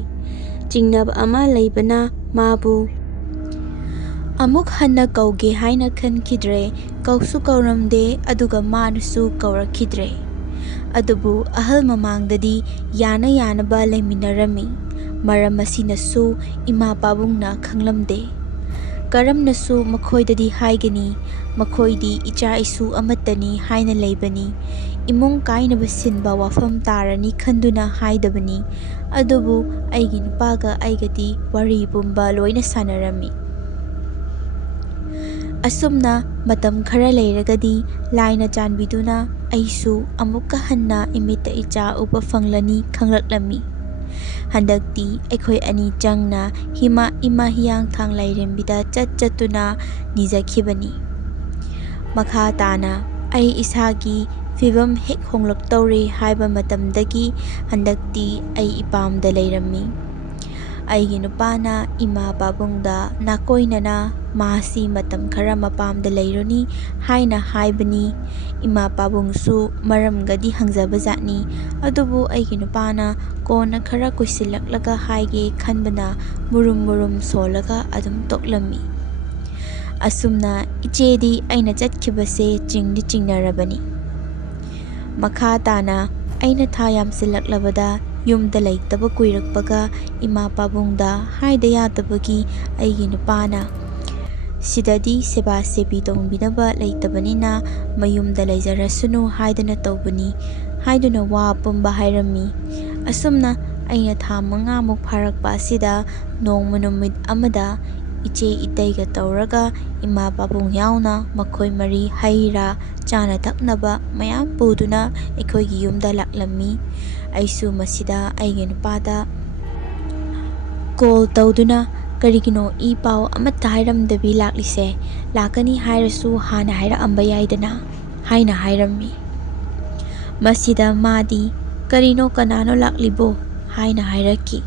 ꯆꯤꯡꯅꯕ ꯑꯃ ꯂꯩꯕꯅ ꯃꯥꯕꯨ ꯑꯃꯨꯛ ꯍꯟꯅ ꯀꯧꯒꯦ ꯍꯥꯏꯅ ꯈꯟꯈꯤꯗ꯭ꯔꯦ꯫ ꯀꯧꯁꯨ ꯀꯧꯔꯝꯗꯦ, ꯑꯗꯨꯒ ꯃꯥꯅꯁꯨ ꯀꯧꯔꯛꯈꯤꯗ꯭ꯔꯦ꯫ ꯑꯗꯨꯕꯨ ꯑꯍꯜ ꯃꯃꯥꯡꯗꯗꯤ ꯌꯥꯅ ꯌꯥꯅꯕ ꯂꯩꯃꯤꯟꯅꯔꯝꯃꯤ꯫ ꯃꯔꯝ ꯑꯁꯤꯅꯁꯨ ꯏꯃꯥ ꯄꯥꯕꯨꯡꯅ ꯈꯪꯂꯝꯗꯦ꯫ ꯀꯔꯝꯅꯁꯨ ꯃꯈꯣꯏꯗꯗꯤ ꯍꯥꯏꯒꯅꯤ, ꯃꯈꯣꯏꯗꯤ ꯏꯆꯥ ꯏꯁꯨ ꯑꯃꯠꯇꯅꯤ ꯍꯥꯏꯅ ꯂꯩꯕꯅꯤ꯫ ꯏꯃꯨꯡ ꯀꯥꯏꯅꯕ ꯁꯤꯟꯕ ꯋꯥꯐꯝ ꯇꯥꯔꯅꯤ ꯈꯟꯗꯨꯅ ꯍꯥꯏꯗꯕꯅꯤ꯫ ꯑꯗꯨꯕꯨ ꯑꯩꯒꯤ ꯅꯨꯄꯥꯒ ꯑꯩꯒꯗꯤ ꯋꯥꯔꯤ ꯄꯨꯝꯕ ꯂꯣꯏꯅ ꯁꯥꯟꯅꯔꯝꯃꯤ꯫ ꯑꯁꯨꯝꯅ ꯃꯇꯝ ꯈꯔ ꯂꯩꯔꯒꯗꯤ ꯂꯥꯏꯅ ꯆꯥꯟꯕꯤꯗꯨꯅ ꯑꯩꯁꯨ ꯑꯃꯨꯛꯀ ꯍꯟꯅ ꯏꯃꯤꯠꯇ ꯏꯆꯥ ꯎꯕ ꯐꯪꯂꯅꯤ ꯈꯪꯂꯛꯂꯝꯃꯤ꯫ ꯍꯟꯗꯛꯇꯤ ꯑꯩꯈꯣꯏ ꯑꯅꯤ ꯆꯪꯅ ꯏꯃꯥ ꯍꯤꯌꯥꯡꯊꯥꯡ ꯂꯥꯏꯔꯦꯝꯕꯤꯗ ꯆꯠꯇꯨꯅ ꯅꯤꯖꯈꯤꯕꯅꯤ꯫ ꯃꯈꯥ ꯇꯥꯅ ꯑꯩ ꯏꯁꯥꯒꯤ ꯐꯤꯚꯝ ꯍꯦꯛ ꯍꯣꯡꯂꯛꯇꯧꯔꯦ ꯍꯥꯏꯕ ꯃꯇꯝꯗꯒꯤ ꯍꯟꯗꯛꯇꯤ ꯑꯩ ꯏꯄꯥꯝꯗ ꯂꯩꯔꯝꯃꯤ꯫ ꯑꯩꯒꯤ ꯅꯨꯄꯥꯅ ꯏꯃꯥ ꯄꯥꯕꯨꯡꯗ ꯅꯥꯀꯣꯏꯅꯅ ꯃꯥꯁꯤ ꯃꯇꯝ ꯈꯔ ꯃꯄꯥꯝꯗ ꯂꯩꯔꯨꯅꯤ ꯍꯥꯏꯅ ꯍꯥꯏꯕꯅꯤ꯫ ꯏꯃꯥ ꯄꯥꯕꯨꯡꯁꯨ ꯃꯔꯝꯒꯗꯤ ꯍꯪꯖꯕꯖꯥꯠꯅꯤ, ꯑꯗꯨꯕꯨ ꯑꯩꯒꯤ ꯅꯨꯄꯥꯅ ꯀꯣꯟꯅꯈꯔ ꯀꯨꯏꯁꯤꯜꯂꯛꯂꯒ ꯍꯥꯏꯒꯦ ꯈꯟꯕꯅ ꯃꯨꯔꯨꯝ ꯃꯨꯔꯨꯝ ꯁꯣꯜꯂꯒ ꯑꯗꯨꯝ ꯇꯣꯛꯂꯝꯃꯤ꯫ ꯑꯁꯨꯝꯅ ꯏꯆꯦꯗꯤ ꯑꯩꯅ ꯆꯠꯈꯤꯕꯁꯦ ꯆꯤꯡꯗꯤ ꯆꯤꯡꯅꯔꯕꯅꯤ꯫ ꯃꯈꯥ ꯇꯥꯅ ꯑꯩꯅ ꯊꯥ ꯌꯥꯝꯁꯤꯜꯂꯛꯂꯕꯗ ꯌꯨꯝꯗ ꯂꯩꯇꯕ ꯀꯨꯏꯔꯛꯄꯒ ꯏꯃꯥ ꯄꯥꯕꯨꯡꯗ ꯍꯥꯏꯗ ꯌꯥꯗꯕꯒꯤ ꯑꯩꯒꯤ ꯅꯨꯄꯥꯅ "ꯁꯤꯗꯗꯤ ꯁꯦꯕꯥ ꯁꯦꯕꯤ ꯇꯧꯕꯤꯅꯕ ꯂꯩꯇꯕꯅꯤꯅ ꯃꯌꯨꯝꯗ ꯂꯩꯖꯔꯁꯅꯨ ꯍꯥꯏꯗꯅ ꯇꯧꯕꯅꯤ" ꯍꯥꯏꯗꯨꯅ ꯋꯥ ꯄꯨꯝꯕ ꯍꯥꯏꯔꯝꯃꯤ꯫ ꯑꯁꯨꯝꯅ ꯑꯩꯅ ꯊꯥ 5ꯃꯨꯛ ꯐꯥꯔꯛꯄ ꯑꯁꯤꯗ ꯅꯣꯡꯃ ꯅꯨꯃꯤꯠ ꯑꯃꯗ ꯏꯆꯦ ꯏꯇꯩꯒ ꯇꯧꯔꯒ ꯏꯃꯥ ꯄꯥꯕꯨꯡ ꯌꯥꯎꯅ ꯃꯈꯣꯏ ꯃꯔꯤ ꯍꯩ ꯔꯥ ꯆꯥꯅ ꯊꯛꯅꯕ ꯃꯌꯥꯝ ꯄꯨꯗꯨꯅ ꯑꯩꯈꯣꯏꯒꯤ ꯌꯨꯝꯗ ꯂꯥꯛꯂꯝꯃꯤ꯫ ꯑꯩꯁꯨ ꯃꯁꯤꯗ ꯑꯩꯒꯤ ꯅꯨꯄꯥꯗ ꯀꯣꯜ ꯇꯧꯗꯨꯅ "ꯀꯔꯤꯒꯤꯅꯣ ꯏ ꯄꯥꯎ ꯑꯃꯠꯇ ꯍꯥꯏꯔꯝꯗꯕꯤ ꯂꯥꯛꯂꯤꯁꯦ? ꯂꯥꯛꯀꯅꯤ ꯍꯥꯏꯔꯁꯨ ꯍꯥꯟꯅ ꯍꯥꯏꯔꯛꯑꯝꯕ ꯌꯥꯏꯗꯅ" ꯍꯥꯏꯅ ꯍꯥꯏꯔꯝꯃꯤ꯫ ꯃꯁꯤꯗ ꯃꯥꯗꯤ "ꯀꯔꯤꯅꯣ, ꯀꯅꯥꯅꯣ ꯂꯥꯛꯂꯤꯕꯣ" ꯍꯥꯏꯅ ꯍꯥꯏꯔꯛꯈꯤ꯫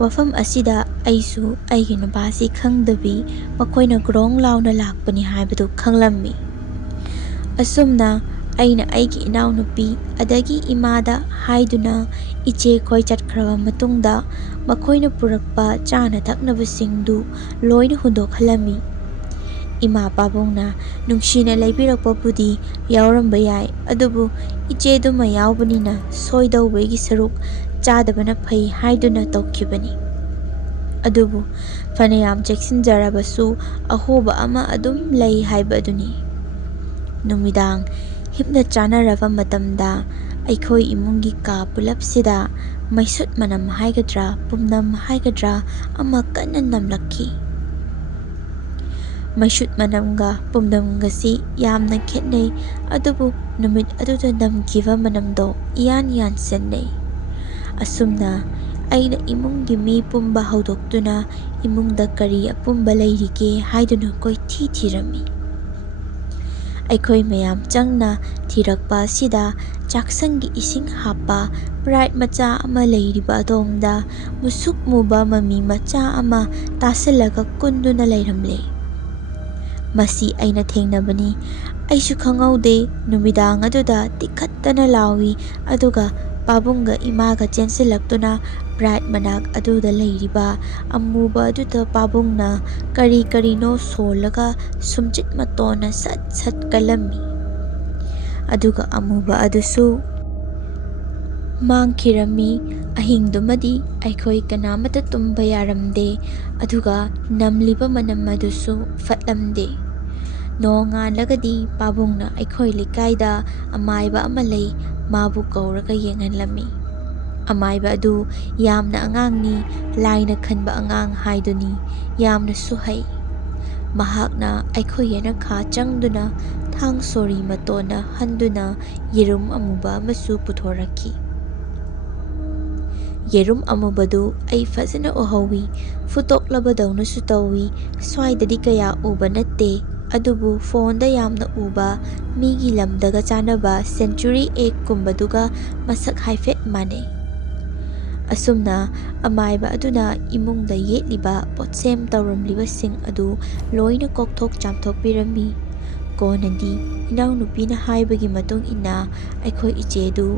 ꯋꯥꯐꯝ ꯑꯁꯤꯗ ꯑꯩꯁꯨ ꯑꯩꯒꯤ ꯅꯨꯄꯥꯁꯤ ꯈꯪꯗꯕꯤ ꯃꯈꯣꯏꯅ ꯒ꯭ꯔꯣꯡ लाउꯅ ꯂꯥꯛꯄꯅꯤ ꯍꯥꯏꯕꯗꯨ ꯈꯪꯂꯝꯃꯤ꯫ ꯑꯁꯨꯝꯅ ꯑꯩꯅ ꯑꯩꯒꯤ ꯏꯅꯥꯎꯅꯨꯄꯤ ꯑꯗꯒꯤ ꯏꯃꯥꯗ ꯍꯥꯏꯗꯨꯅ ꯏꯆꯦꯈꯣꯏ ꯆꯠꯈ꯭ꯔꯕ ꯃꯇꯨꯡꯗ ꯃꯈꯣꯏꯅ ꯄꯨꯔꯛꯄ ꯆꯥꯅ ꯊꯛꯅꯕꯁꯤꯡꯗꯨ ꯂꯣꯏꯅ ꯍꯨꯟꯗꯣꯛꯍꯜꯂꯝꯃꯤ꯫ ꯏꯃꯥ ꯄꯥꯕꯨꯡꯅ ꯅꯨꯡꯁꯤꯅ ꯂꯩꯕꯤꯔꯛꯄꯕꯨꯗꯤ ꯌꯥꯎꯔꯝꯕ ꯌꯥꯏ, ꯑꯗꯨꯕꯨ ꯏꯆꯦꯗꯨꯃ ꯌꯥꯎꯕꯅꯤꯅ ꯁꯣꯏꯗꯧꯕꯒꯤ ꯁꯔꯨꯛ ꯆꯥꯗꯕꯅ ꯐꯩ ꯍꯥꯏꯗꯨꯅ ꯇꯧꯈꯤꯕꯅꯤ꯫ ꯑꯗꯨꯕꯨ ꯐꯅꯌꯥꯝ ꯆꯦꯛꯁꯤꯟꯖꯔꯕꯁꯨ ꯑꯍꯣꯕ ꯑꯃ ꯑꯗꯨꯝ ꯂꯩ ꯍꯥꯏꯕ ꯑꯗꯨꯅꯤ꯫ ꯅꯨꯃꯤꯗꯥꯡ ꯍꯤꯞꯅ ꯆꯥꯅꯔꯕ ꯃꯇꯝꯗ ꯑꯩꯈꯣꯏ ꯏꯃꯨꯡꯒꯤ ꯀꯥ ꯄꯨꯂꯞꯁꯤꯗ ꯃꯩꯁꯨꯠ ꯃꯅꯝ ꯍꯥꯏꯒꯗ꯭ꯔꯥ ꯄꯨꯝꯅꯝ ꯍꯥꯏꯒꯗ꯭ꯔꯥ ꯑꯃ ꯀꯟꯅ ꯅꯝꯂꯛꯈꯤ꯫ ꯃꯩꯁꯨꯠ ꯃꯅꯝꯒ ꯄꯨꯝꯅꯝꯒꯁꯤ ꯌꯥꯝꯅ ꯈꯦꯠꯅꯩ, ꯑꯗꯨꯕꯨ ꯅꯨꯃꯤꯠ ꯑꯗꯨꯗ ꯅꯝꯈꯤꯕ ꯃꯅꯝꯗꯣ ꯏꯌꯥꯟ ꯌꯥꯟꯁꯤꯟꯅꯩ꯫ ꯑꯁꯨꯝꯅ ꯑꯩꯅ ꯏꯃꯨꯡꯒꯤ ꯃꯤ ꯄꯨꯝꯕ ꯍꯧꯗꯣꯛꯇꯨꯅ ꯏꯃꯨꯡꯗ ꯀꯔꯤ ꯑꯄꯨꯝꯕ ꯂꯩꯔꯤꯒꯦ ꯍꯥꯏꯗꯨꯅ ꯀꯣꯏꯊꯤ ꯊꯤꯔꯝꯃꯤ꯫ ꯑꯩꯈꯣꯏ ꯃꯌꯥꯝ ꯆꯪꯅ ꯊꯤꯔꯛꯄ ꯑꯁꯤꯗ ꯆꯥꯛꯁꯪꯒꯤ ꯏꯁꯤꯡ ꯍꯥꯞꯄ ꯄ꯭ꯔꯥꯏꯠ ꯃꯆꯥ ꯑꯃ ꯂꯩꯔꯤꯕ ꯑꯗꯣꯝꯗ ꯃꯨꯁꯨꯛ ꯃꯨꯕ ꯃꯃꯤ ꯃꯆꯥ ꯑꯃ ꯇꯥꯁꯤꯜꯂꯒ ꯀꯨꯟꯗꯨꯅ ꯂꯩꯔꯝꯂꯦ꯫ ꯃꯁꯤ ꯑꯩꯅ ꯊꯦꯡꯅꯕꯅꯤ꯫ ꯑꯩꯁꯨ ꯈꯪꯍꯧꯗꯦ꯫ ꯅꯨꯃꯤꯗꯥꯡ ꯑꯗꯨꯗ ꯇꯤꯈꯠꯇꯅ ꯂꯥꯎꯏ, ꯑꯗꯨꯒ ꯄꯥꯕꯨꯡꯒ ꯏꯃꯥꯒ ꯆꯦꯟꯁꯤꯜꯂꯛꯇꯨꯅ ꯕ꯭ꯔꯥꯏꯠ ꯃꯅꯥꯛ ꯑꯗꯨꯗ ꯂꯩꯔꯤꯕ ꯑꯃꯨꯕ ꯑꯗꯨꯗ ꯄꯥꯕꯨꯡꯅ ꯀꯔꯤ ꯀꯔꯤꯅꯣ ꯁꯣꯜꯂꯒ ꯁꯨꯝꯆꯤꯠ ꯃꯇꯣꯟꯅ ꯁꯠ ꯁꯠ ꯀꯜꯂꯝꯃꯤ꯫ ꯑꯗꯨꯒ ꯑꯃꯨꯕ ꯑꯗꯨꯁꯨ ꯃꯥꯡꯈꯤꯔꯝꯃꯤ꯫ ꯑꯍꯤꯡꯗꯨꯃꯗꯤ ꯑꯩꯈꯣꯏ ꯀꯅꯥꯃꯠꯇ ꯇꯨꯝꯕ ꯌꯥꯔꯝꯗꯦ, ꯑꯗꯨꯒ ꯅꯝꯂꯤꯕ ꯃꯅꯝ ꯑꯗꯨꯁꯨ ꯐꯠꯂꯝꯗꯦ꯫ ꯅꯣꯡꯉꯥꯜꯂꯒꯗꯤ ꯄꯥꯕꯨꯡꯅ ꯑꯩꯈꯣꯏ ꯂꯩꯀꯥꯏꯗ ꯑꯃꯥꯏꯕ ꯑꯃ ꯂꯩ, ꯃꯥꯕꯨ ꯀꯧꯔꯒ ꯌꯦꯡꯍꯜꯂꯝꯃꯤ꯫ ꯑꯃꯥꯏꯕ ꯑꯗꯨ ꯌꯥꯝꯅ ꯑꯉꯥꯡꯅꯤ, ꯂꯥꯏꯅ ꯈꯟꯕ ꯑꯉꯥꯡ ꯍꯥꯏꯗꯨꯅꯤ, ꯌꯥꯝꯅꯁꯨ ꯍꯩ꯫ ꯃꯍꯥꯛꯅ ꯑꯩꯈꯣꯏ ꯌꯦꯅꯈꯥ ꯆꯪꯗꯨꯅ ꯊꯥꯡ ꯁꯣꯔꯤ ꯃꯇꯣꯟꯅ ꯍꯟꯗꯨꯅ ꯌꯦꯔꯨꯝ ꯑꯃꯨꯕ ꯑꯃꯁꯨ ꯄꯨꯊꯣꯔꯛꯈꯤ꯫ ꯌꯦꯔꯨꯝ ꯑꯃꯨꯕꯗꯨ ꯑꯩ ꯐꯖꯅ ꯎꯍꯧꯏ, ꯐꯨꯠꯇꯣꯛꯂꯕꯗꯧꯅꯁꯨ ꯇꯧꯏ꯫ ꯁ꯭ꯋꯥꯏꯗꯗꯤ ꯀꯌꯥ ꯎꯕ ꯅꯠꯇꯦ, ꯑꯗꯨꯕꯨ ꯐꯣꯟꯗ ꯌꯥꯝꯅ ꯎꯕ ꯃꯤꯒꯤ ꯂꯝꯗꯒ ꯆꯥꯅꯕ ꯁꯦꯟꯆꯨꯔꯤ ꯑꯦꯒꯀꯨꯝꯕꯗꯨꯒ ꯃꯁꯛ ꯍꯥꯏꯐꯦꯠ ꯃꯥꯟꯅꯩ꯫ ꯑꯁꯨꯝꯅ ꯑꯃꯥꯏꯕ ꯑꯗꯨꯅ ꯏꯃꯨꯡꯗ ꯌꯦꯠꯂꯤꯕ ꯄꯣꯠꯁꯦꯝ ꯇꯧꯔꯝꯂꯤꯕꯁꯤꯡ ꯑꯗꯨ ꯂꯣꯏꯅ ꯀꯣꯛꯊꯣꯛ ꯆꯥꯝꯊꯣꯛꯄꯤꯔꯝꯃꯤ꯫ ꯀꯣꯟꯅꯗꯤ ꯏꯅꯥꯎꯅꯨꯄꯤꯅ ꯍꯥꯏꯕꯒꯤ ꯃꯇꯨꯡ ꯏꯟꯅ ꯑꯩꯈꯣꯏ ꯏꯆꯦꯗꯨ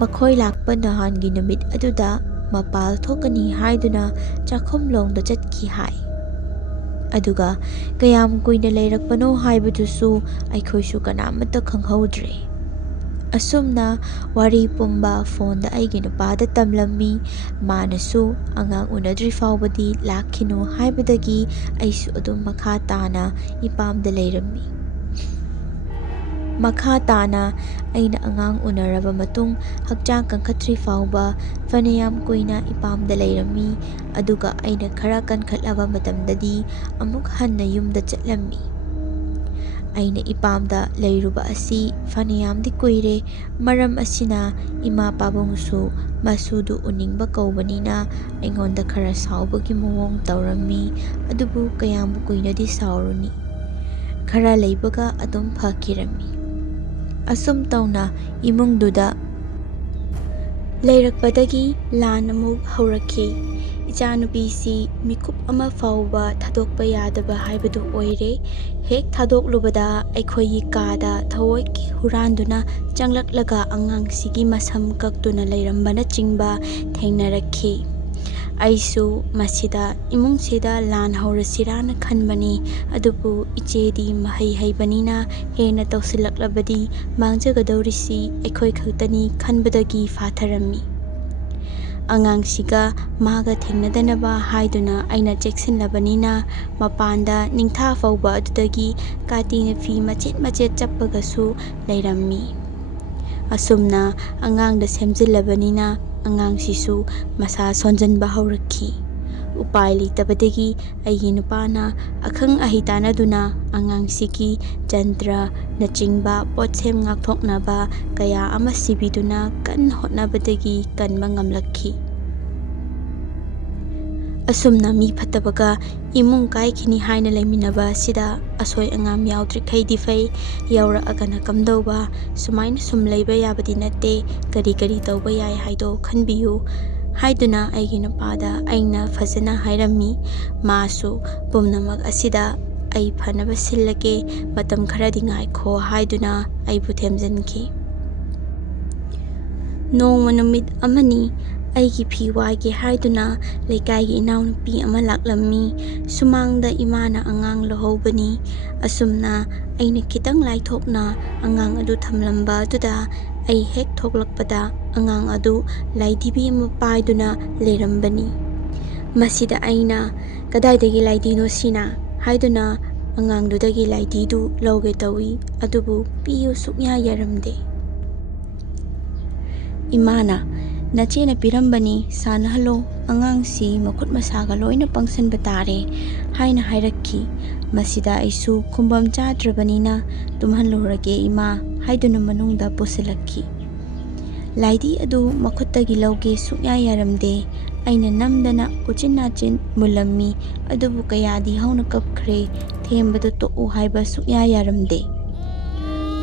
ꯃꯈꯣꯏ ꯂꯥꯛꯄ ꯅꯍꯥꯟꯒꯤ ꯅꯨꯃꯤꯠ ꯑꯗꯨꯗ ꯃꯄꯥꯜ ꯊꯣꯛꯀꯅꯤ ꯍꯥꯏꯗꯨꯅ ꯆꯥꯛꯈꯨꯝꯂꯣꯝꯗ ꯆꯠꯈꯤ ꯍꯥꯏ꯫ ꯑꯗꯨꯒ ꯀꯌꯥꯝ ꯀꯨꯏꯅ ꯂꯩꯔꯛꯄꯅꯣ ꯍꯥꯏꯕꯗꯨꯁꯨ ꯑꯩꯈꯣꯏꯁꯨ ꯀꯅꯥꯃꯠꯇ ꯈꯪꯍꯧꯗ꯭ꯔꯦ꯫ ꯑꯁꯨꯝꯅ ꯋꯥꯔꯤ ꯄꯨꯝꯕ ꯐꯣꯟꯗ ꯑꯩꯒꯤ ꯅꯨꯄꯥꯗ ꯇꯝꯂꯝꯃꯤ꯫ ꯃꯥꯅꯁꯨ ꯑꯉꯥꯡ ꯎꯅꯗ꯭ꯔꯤ ꯐꯥꯎꯕꯗꯤ ꯂꯥꯛꯈꯤꯅꯨ ꯍꯥꯏꯕꯗꯒꯤ ꯑꯩꯁꯨ ꯑꯗꯨꯝ ꯃꯈꯥ ꯇꯥꯅ ꯏꯄꯥꯝꯗ ꯂꯩꯔꯝꯃꯤ꯫ ꯃꯈꯥ ꯇꯥꯅ ꯑꯩꯅ ꯑꯉꯥꯡ ꯎꯅꯔꯕ ꯃꯇꯨꯡ ꯍꯛꯆꯥꯡ ꯀꯟꯈꯠꯇ꯭ꯔꯤ ꯐꯥꯎꯕ ꯐꯅꯌꯥꯝ ꯀꯨꯏꯅ ꯏꯄꯥꯝꯗ ꯂꯩꯔꯝꯃꯤ꯫ ꯑꯗꯨꯒ ꯑꯩꯅ ꯈꯔ ꯀꯟꯈꯠꯂꯕ ꯃꯇꯝꯗꯗꯤ ꯑꯃꯨꯛ ꯍꯟꯅ ꯌꯨꯝꯗ ꯆꯠꯂꯝꯃꯤ꯫ ꯑꯩꯅ ꯏꯄꯥꯝꯗ ꯂꯩꯔꯨꯕ ꯑꯁꯤ ꯐꯅꯌꯥꯝꯗꯤ ꯀꯨꯏꯔꯦ꯫ ꯃꯔꯝ ꯑꯁꯤꯅ ꯏꯃꯥ ꯄꯥꯕꯨꯡꯁꯨ ꯃꯁꯨꯗꯨ ꯎꯅꯤꯡꯕ ꯀꯧꯕꯅꯤꯅ ꯑꯩꯉꯣꯟꯗ ꯈꯔ ꯁꯥꯎꯕꯒꯤ ꯃꯑꯣꯡ ꯇꯧꯔꯝꯃꯤ, ꯑꯗꯨꯕꯨ ꯀꯌꯥꯝꯕꯨ ꯀꯨꯏꯅꯗꯤ ꯁꯥꯎꯔꯨꯅꯤ꯫ ꯈꯔ ꯂꯩꯕꯒ ꯑꯗꯨꯝ ꯐꯈꯤꯔꯝꯃꯤ꯫ ꯑꯁꯨꯝ ꯇꯧꯅ ꯏꯃꯨꯡꯗꯨꯗ ꯂꯩꯔꯛꯄꯗꯒꯤ ꯂꯥꯟ ꯑꯃꯨꯛ ꯍꯧꯔꯛꯈꯤ꯫ ꯏꯆꯥꯅꯨꯄꯤꯁꯤ ꯃꯤꯀꯨꯞ ꯑꯃ ꯐꯥꯎꯕ ꯊꯥꯗꯣꯛꯄ ꯌꯥꯗꯕ ꯍꯥꯏꯕꯗꯨ ꯑꯣꯏꯔꯦ꯫ ꯍꯦꯛ ꯊꯥꯗꯣꯛꯂꯨꯕꯗ ꯑꯩꯈꯣꯏꯒꯤ ꯀꯥꯗ ꯊꯑꯣꯏꯀꯤ ꯍꯨꯔꯥꯟꯗꯨꯅ ꯆꯪꯂꯛꯂꯒ ꯑꯉꯥꯡꯁꯤꯒꯤ ꯃꯁꯝ ꯀꯛꯇꯨꯅ ꯂꯩꯔꯝꯕꯅꯆꯤꯡꯕ ꯊꯦꯡꯅꯔꯛꯈꯤ꯫ ꯑꯩꯁꯨ ꯃꯁꯤꯗ ꯏꯃꯨꯡꯁꯤꯗ ꯂꯥꯟ ꯍꯧꯔꯁꯤꯔꯥꯅ ꯈꯟꯕꯅꯤ, ꯑꯗꯨꯕꯨ ꯏꯆꯦꯗꯤ ꯃꯍꯩ ꯍꯩꯕꯅꯤꯅ ꯍꯦꯟꯅ ꯇꯧꯁꯤꯜꯂꯛꯂꯕꯗꯤ ꯃꯥꯡꯖꯒꯗꯧꯔꯤꯁꯤ ꯑꯩꯈꯣꯏ ꯈꯛꯇꯅꯤ ꯈꯟꯕꯗꯒꯤ ꯐꯥꯊꯔꯝꯃꯤ꯫ ꯑꯉꯥꯡꯁꯤꯒ ꯃꯥꯒ ꯊꯦꯡꯅꯗꯅꯕ ꯍꯥꯏꯗꯨꯅ ꯑꯩꯅ ꯆꯦꯛꯁꯤꯜꯂꯕꯅꯤꯅ ꯃꯄꯥꯟꯗ ꯅꯤꯡꯊꯥ ꯐꯧꯕ ꯑꯗꯨꯗꯒꯤ ꯀꯥꯇꯤꯅ ꯐꯤ ꯃꯆꯦꯠ ꯃꯆꯦꯠ ꯆꯞꯄꯒꯁꯨ ꯂꯩꯔꯝꯃꯤ꯫ ꯑꯁꯨꯝꯅ ꯑꯉꯥꯡꯗ ꯁꯦꯝꯖꯤꯜꯂꯕꯅꯤꯅ ꯑꯉꯥꯡꯁꯤꯁꯨ ꯃꯁꯥ ꯁꯣꯟꯖꯟꯕ ꯍꯧꯔꯛꯈꯤ꯫ ꯎꯄꯥꯏ ꯂꯩꯇꯕꯗꯒꯤ ꯑꯩꯒꯤ ꯅꯨꯄꯥꯅ ꯑꯈꯪ ꯑꯍꯩ ꯇꯥꯟꯅꯗꯨꯅ ꯑꯉꯥꯡꯁꯤꯒꯤ ꯖꯟꯇ꯭ꯔꯅꯆꯤꯡꯕ ꯄꯣꯠꯁꯦꯝ ꯉꯥꯛꯊꯣꯛꯅꯕ ꯀꯌꯥ ꯑꯃ ꯁꯤꯕꯤꯗꯨꯅ ꯀꯟꯅ ꯍꯣꯠꯅꯕꯗꯒꯤ ꯀꯟꯕ ꯉꯝꯂꯛꯈꯤ꯫ ꯑꯁꯨꯝꯅ ꯃꯤ ꯐꯠꯇꯕꯒ ꯏꯃꯨꯡ ꯀꯥꯏꯈꯤꯅꯤ ꯍꯥꯏꯅ ꯂꯩꯃꯤꯟꯅꯕ ꯑꯁꯤꯗ ꯑꯁꯣꯏ ꯑꯉꯥꯝ ꯌꯥꯎꯗ꯭ꯔꯤꯈꯩꯗꯤ ꯐꯩ, ꯌꯥꯎꯔꯛꯑꯒꯅ ꯀꯝꯗꯧꯕ? ꯁꯨꯃꯥꯏꯅ ꯁꯨꯝ ꯂꯩꯕ ꯌꯥꯕꯗꯤ ꯅꯠꯇꯦ, ꯀꯔꯤ ꯀꯔꯤ ꯇꯧꯕ ꯌꯥꯏ ꯍꯥꯏꯗꯣ ꯈꯟꯕꯤꯌꯨ ꯍꯥꯏꯗꯨꯅ ꯑꯩꯒꯤ ꯅꯨꯄꯥꯗ ꯑꯩꯅ ꯐꯖꯅ ꯍꯥꯏꯔꯝꯃꯤ꯫ ꯃꯥꯁꯨ ꯄꯨꯝꯅꯃꯛ ꯑꯁꯤꯗ ꯑꯩ ꯐꯅꯕ ꯁꯤꯜꯂꯒꯦ, ꯃꯇꯝ ꯈꯔꯗꯤ ꯉꯥꯏꯈꯣ ꯍꯥꯏꯗꯨꯅ ꯑꯩꯕꯨ ꯊꯦꯝꯖꯤꯟꯈꯤ꯫ ꯅꯣꯡꯃ ꯅꯨꯃꯤꯠ ꯑꯃꯅꯤ ꯑꯩꯒꯤ ꯐꯤ ꯋꯥꯏꯒꯦ ꯍꯥꯏꯗꯨꯅ ꯂꯩꯀꯥꯏꯒꯤ ꯏꯅꯥꯎꯅꯨꯄꯤ ꯑꯃ ꯂꯥꯛꯂꯝꯃꯤ꯫ ꯁꯨꯃꯥꯡꯗ ꯏꯃꯥꯅ ꯑꯉꯥꯡ ꯂꯧꯍꯧꯕꯅꯤ꯫ ꯑꯁꯨꯝꯅ ꯑꯩꯅ ꯈꯤꯇꯪ ꯂꯥꯏꯊꯣꯛꯅ ꯑꯉꯥꯡ ꯑꯗꯨ ꯊꯝꯂꯝꯕ ꯑꯗꯨꯗ ꯑꯩ ꯍꯦꯛ ꯊꯣꯛꯂꯛꯄꯗ ꯑꯉꯥꯡ ꯑꯗꯨ ꯂꯥꯏꯙꯤꯕꯤ ꯑꯃ ꯄꯥꯏꯗꯨꯅ ꯂꯩꯔꯝꯕꯅꯤ꯫ ꯃꯁꯤꯗ ꯑꯩꯅ "ꯀꯗꯥꯏꯗꯒꯤ ꯂꯥꯏꯙꯤꯅꯣ ꯁꯤꯅ?" ꯍꯥꯏꯗꯨꯅ ꯑꯉꯥꯡꯗꯨꯗꯒꯤ ꯂꯥꯏꯙꯤꯗꯨ ꯂꯧꯒꯦ ꯇꯧꯏ, ꯑꯗꯨꯕꯨ ꯄꯤꯌꯨ ꯁꯨꯛꯌꯥ ꯌꯥꯔꯝꯗꯦ꯫ ꯏꯃꯥꯅ "ꯅꯆꯦꯅ ꯄꯤꯔꯝꯕꯅꯤ, ꯁꯥꯟꯅꯍꯜꯂꯣ, ꯑꯉꯥꯡꯁꯤ ꯃꯈꯨꯠ ꯃꯁꯥꯒ ꯂꯣꯏꯅ ꯄꯪꯁꯟꯕ ꯇꯥꯔꯦ" ꯍꯥꯏꯅ ꯍꯥꯏꯔꯛꯈꯤ꯫ ꯃꯁꯤꯗ ꯑꯩꯁꯨ ꯈꯨꯝꯕꯝ ꯆꯥꯗ꯭ꯔꯕꯅꯤꯅ "ꯇꯨꯝꯍꯜꯂꯨꯔꯒꯦ ꯏꯃꯥ" ꯍꯥꯏꯗꯨꯅ ꯃꯅꯨꯡꯗ ꯄꯨꯁꯤꯜꯂꯛꯈꯤ꯫ ꯂꯥꯏꯙꯤ ꯑꯗꯨ ꯃꯈꯨꯠꯇꯒꯤ ꯂꯧꯒꯦ ꯁꯨꯛꯌꯥ ꯌꯥꯔꯝꯗꯦ꯫ ꯑꯩꯅ ꯅꯝꯗꯅ ꯎꯆꯤꯟ ꯅꯥꯆꯤꯟ ꯃꯨꯜꯂꯝꯃꯤ, ꯑꯗꯨꯕꯨ ꯀꯌꯥꯗꯤ ꯍꯧꯅ ꯀꯞꯈ꯭ꯔꯦ꯫ ꯊꯦꯝꯕꯗꯨ ꯇꯣꯛꯎ ꯍꯥꯏꯕ ꯁꯨꯛꯌꯥ ꯌꯥꯔꯝꯗꯦ꯫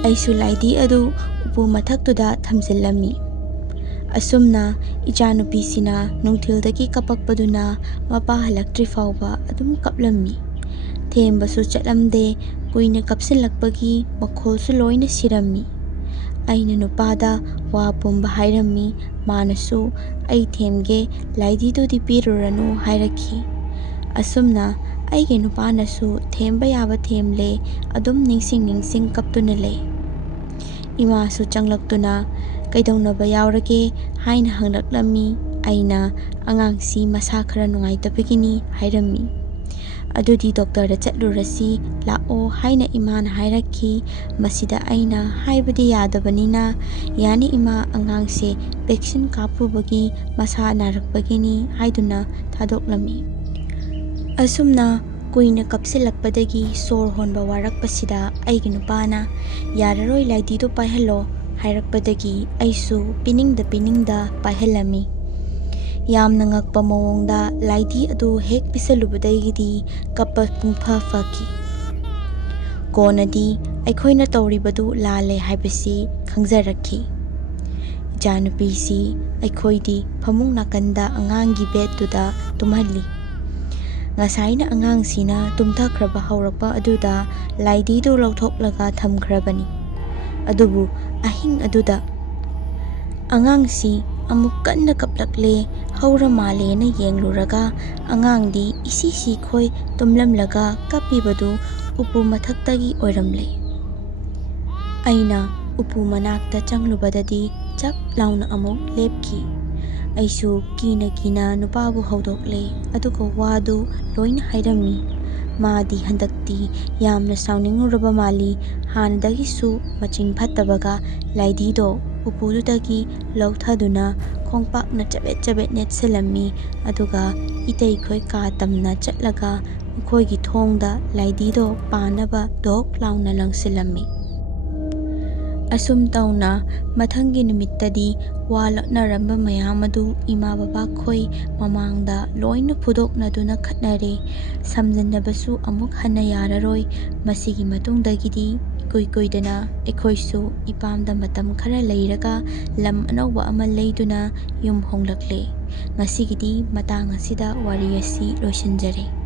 ꯑꯩꯁꯨ ꯂꯥꯏꯙꯤ ꯑꯗꯨ ꯎꯄꯨ ꯃꯊꯛꯇꯨꯗ ꯊꯝꯖꯤꯜꯂꯝꯃꯤ꯫ ꯑꯁꯨꯝꯅ ꯏꯆꯥꯅꯨꯄꯤꯁꯤꯅ ꯅꯨꯡꯊꯤꯜꯗꯒꯤ ꯀꯞꯄꯛꯄꯗꯨꯅ ꯃꯄꯥ ꯍꯜꯂꯛꯇ꯭ꯔꯤ ꯐꯥꯎꯕ ꯑꯗꯨꯝ ꯀꯞꯂꯝꯃꯤ꯫ ꯊꯦꯝꯕꯁꯨ ꯆꯠꯂꯝꯗꯦ, ꯀꯨꯏꯅ ꯀꯞꯁꯤꯜꯂꯛꯄꯒꯤ ꯃꯈꯣꯜꯁꯨ ꯂꯣꯏꯅ ꯁꯤꯔꯝꯃꯤ꯫ ꯑꯩꯅ ꯅꯨꯄꯥꯗ ꯋꯥ ꯄꯨꯝꯕ ꯍꯥꯏꯔꯝꯃꯤ꯫ ꯃꯥꯅꯁꯨ "ꯑꯩ ꯊꯦꯝꯒꯦ, ꯂꯥꯏꯙꯤꯗꯨꯗꯤ ꯄꯤꯔꯨꯔꯅꯨ" ꯍꯥꯏꯔꯛꯈꯤ꯫ ꯑꯁꯨꯝꯅ ꯑꯩꯒꯤ ꯅꯨꯄꯥꯅꯁꯨ ꯊꯦꯝꯕ ꯌꯥꯕ ꯊꯦꯝꯂꯦ, ꯑꯗꯨꯝ ꯅꯤꯡꯁꯤꯡ ꯅꯤꯡꯁꯤꯡ ꯀꯞꯇꯨꯅ ꯂꯩ꯫ ꯏꯃꯥꯁꯨ ꯆꯪꯂꯛꯇꯨꯅ "ꯀꯩꯗꯧꯅꯕ ꯌꯥꯎꯔꯒꯦ" ꯍꯥꯏꯅ ꯍꯪꯂꯛꯂꯝꯃꯤ꯫ ꯑꯩꯅ "ꯑꯉꯥꯡꯁꯤ ꯃꯁꯥ ꯈꯔ ꯅꯨꯡꯉꯥꯏꯇꯕꯒꯤꯅꯤ" ꯍꯥꯏꯔꯝꯃꯤ꯫ "ꯑꯗꯨꯗꯤ ꯗꯣꯛꯇꯔꯗ ꯆꯠꯂꯨꯔꯁꯤ ꯂꯥꯛꯑꯣ" ꯍꯥꯏꯅ ꯏꯃꯥꯅ ꯍꯥꯏꯔꯛꯈꯤ꯫ ꯃꯁꯤꯗ ꯑꯩꯅ ꯍꯥꯏꯕꯗꯤ ꯌꯥꯗꯕꯅꯤꯅ "ꯌꯥꯅꯤ ꯏꯃꯥ, ꯑꯉꯥꯡꯁꯦ ꯚꯦꯛꯁꯤꯟ ꯀꯥꯞꯄꯨꯕꯒꯤ ꯃꯁꯥ ꯅꯥꯔꯛꯄꯒꯤꯅꯤ" ꯍꯥꯏꯗꯨꯅ ꯊꯥꯗꯣꯛꯂꯝꯃꯤ꯫ ꯑꯁꯨꯝꯅ ꯀꯨꯏꯅ ꯀꯞꯁꯤꯜꯂꯛꯄꯗꯒꯤ ꯁꯣꯔ ꯍꯣꯟꯕ ꯋꯥꯔꯛꯄꯁꯤꯗ ꯑꯩꯒꯤ ꯅꯨꯄꯥꯅ "ꯌꯥꯔꯔꯣꯏ, ꯂꯥꯏꯙꯤꯗꯨ ꯄꯥꯏꯍꯜꯂꯣ" ꯍꯥꯏꯔꯛꯄꯗꯒꯤ ꯑꯩꯁꯨ ꯄꯤꯅꯤꯡꯗ ꯄꯥꯏꯍꯜꯂꯝꯃꯤ꯫ ꯌꯥꯝꯅ ꯉꯛꯄ ꯃꯑꯣꯡꯗ ꯂꯥꯏꯙꯤ ꯑꯗꯨ ꯍꯦꯛ ꯄꯤꯁꯜꯂꯨꯕꯗꯒꯤꯗꯤ ꯀꯞꯄ ꯄꯨꯡꯐ ꯐꯈꯤ꯫ ꯀꯣꯟꯅꯗꯤ ꯑꯩꯈꯣꯏꯅ ꯇꯧꯔꯤꯕꯗꯨ ꯂꯥꯜꯂꯦ ꯍꯥꯏꯕꯁꯤ ꯈꯪꯖꯔꯛꯈꯤ꯫ ꯏꯆꯥꯅꯨꯄꯤꯁꯤ ꯑꯩꯈꯣꯏꯗꯤ ꯐꯃꯨꯡ ꯅꯥꯀꯟꯗ ꯑꯉꯥꯡꯒꯤ ꯕꯦꯗꯇꯨꯗ ꯇꯨꯝꯍꯜꯂꯤ꯫ ꯉꯁꯥꯏꯅ ꯑꯉꯥꯡꯁꯤꯅ ꯇꯨꯝꯊꯈ꯭ꯔꯕ ꯍꯧꯔꯛꯄ ꯑꯗꯨꯗ ꯂꯥꯏꯙꯤꯗꯨ ꯂꯧꯊꯣꯛꯂꯒ ꯊꯝꯈ꯭ꯔꯕꯅꯤ꯫ ꯑꯗꯨꯕꯨ ꯑꯍꯤꯡ ꯑꯗꯨꯗ ꯑꯉꯥꯡꯁꯤ ꯑꯃꯨꯛ ꯀꯟꯅ ꯀꯞꯂꯛꯂꯦ꯫ ꯍꯧꯔ ꯃꯥꯜꯂꯦꯅ ꯌꯦꯡꯂꯨꯔꯒ ꯑꯉꯥꯡꯗꯤ ꯏꯁꯤ ꯁꯤꯈꯣꯏ ꯇꯨꯝꯂꯝꯂꯒ ꯀꯞꯄꯤꯕꯗꯨ ꯎꯄꯨ ꯃꯊꯛꯇꯒꯤ ꯑꯣꯏꯔꯝꯂꯦ꯫ ꯑꯩꯅ ꯎꯄꯨ ꯃꯅꯥꯛꯇ ꯆꯪꯂꯨꯕꯗꯗꯤ ꯆꯞ ꯂꯥꯎꯅ ꯑꯃꯨꯛ ꯂꯦꯞꯈꯤ꯫ ꯑꯩꯁꯨ ꯀꯤꯅ ꯀꯤꯅ ꯅꯨꯄꯥꯕꯨ ꯍꯧꯗꯣꯛꯂꯦ, ꯑꯗꯨꯒ ꯋꯥꯗꯨ ꯂꯣꯏꯅ ꯍꯥꯏꯔꯝꯃꯤ꯫ ꯃꯥꯗꯤ ꯍꯟꯗꯛꯇꯤ ꯌꯥꯝꯅ ꯁꯥꯎꯅꯤꯡꯉꯨꯔꯕ ꯃꯥꯜꯂꯤ꯫ ꯍꯥꯟꯅꯗꯒꯤꯁꯨ ꯃꯆꯤꯡ ꯐꯠꯇꯕꯒ ꯂꯥꯏꯙꯤꯗꯣ ꯎꯄꯨꯗꯨꯗꯒꯤ ꯂꯧꯊꯗꯨꯅ ꯈꯣꯡꯄꯥꯛꯅ ꯆꯕꯦꯠ ꯆꯕꯦꯠ ꯅꯦꯠꯁꯤꯜꯂꯝꯃꯤ꯫ ꯑꯗꯨꯒ ꯏꯇꯩꯈꯣꯏ ꯀꯥ ꯇꯝꯅ ꯆꯠꯂꯒ ꯃꯈꯣꯏꯒꯤ ꯊꯣꯡꯗ ꯂꯥꯏꯙꯤꯗꯣ ꯄꯥꯟꯅꯕ ꯙꯣꯛ ꯂꯥꯎꯅ ꯂꯪꯁꯤꯜꯂꯝꯃꯤ꯫ ꯑꯁꯨꯝ ꯇꯧꯅ ꯃꯊꯪꯒꯤ ꯅꯨꯃꯤꯠꯇꯗꯤ ꯋꯥ ꯂꯣꯠꯅꯔꯝꯕ ꯃꯌꯥꯝ ꯑꯗꯨ ꯏꯃꯥ ꯕꯕꯥꯈꯣꯏ ꯃꯃꯥꯡꯗ ꯂꯣꯏꯅ ꯐꯨꯗꯣꯛꯅꯗꯨꯅ ꯈꯠꯅꯔꯦ꯫ ꯁꯝꯖꯟꯅꯕꯁꯨ ꯑꯃꯨꯛ ꯍꯟꯅ ꯌꯥꯔꯔꯣꯏ꯫ ꯃꯁꯤꯒꯤ ꯃꯇꯨꯡꯗꯒꯤꯗꯤ ꯏꯀꯨꯏ ꯀꯨꯏꯗꯅ ꯑꯩꯈꯣꯏꯁꯨ ꯏꯄꯥꯝꯗ ꯃꯇꯝ ꯈꯔ ꯂꯩꯔꯒ ꯂꯝ ꯑꯅꯧꯕ ꯑꯃ ꯂꯩꯗꯨꯅ ꯌꯨꯝ ꯍꯣꯡꯂꯛꯂꯦ꯫ ꯉꯁꯤꯒꯤꯗꯤ ꯃꯇꯥꯡ ꯑꯁꯤꯗ ꯋꯥꯔꯤ ꯑꯁꯤ ꯂꯣꯏꯁꯤꯟꯖꯔꯦ꯫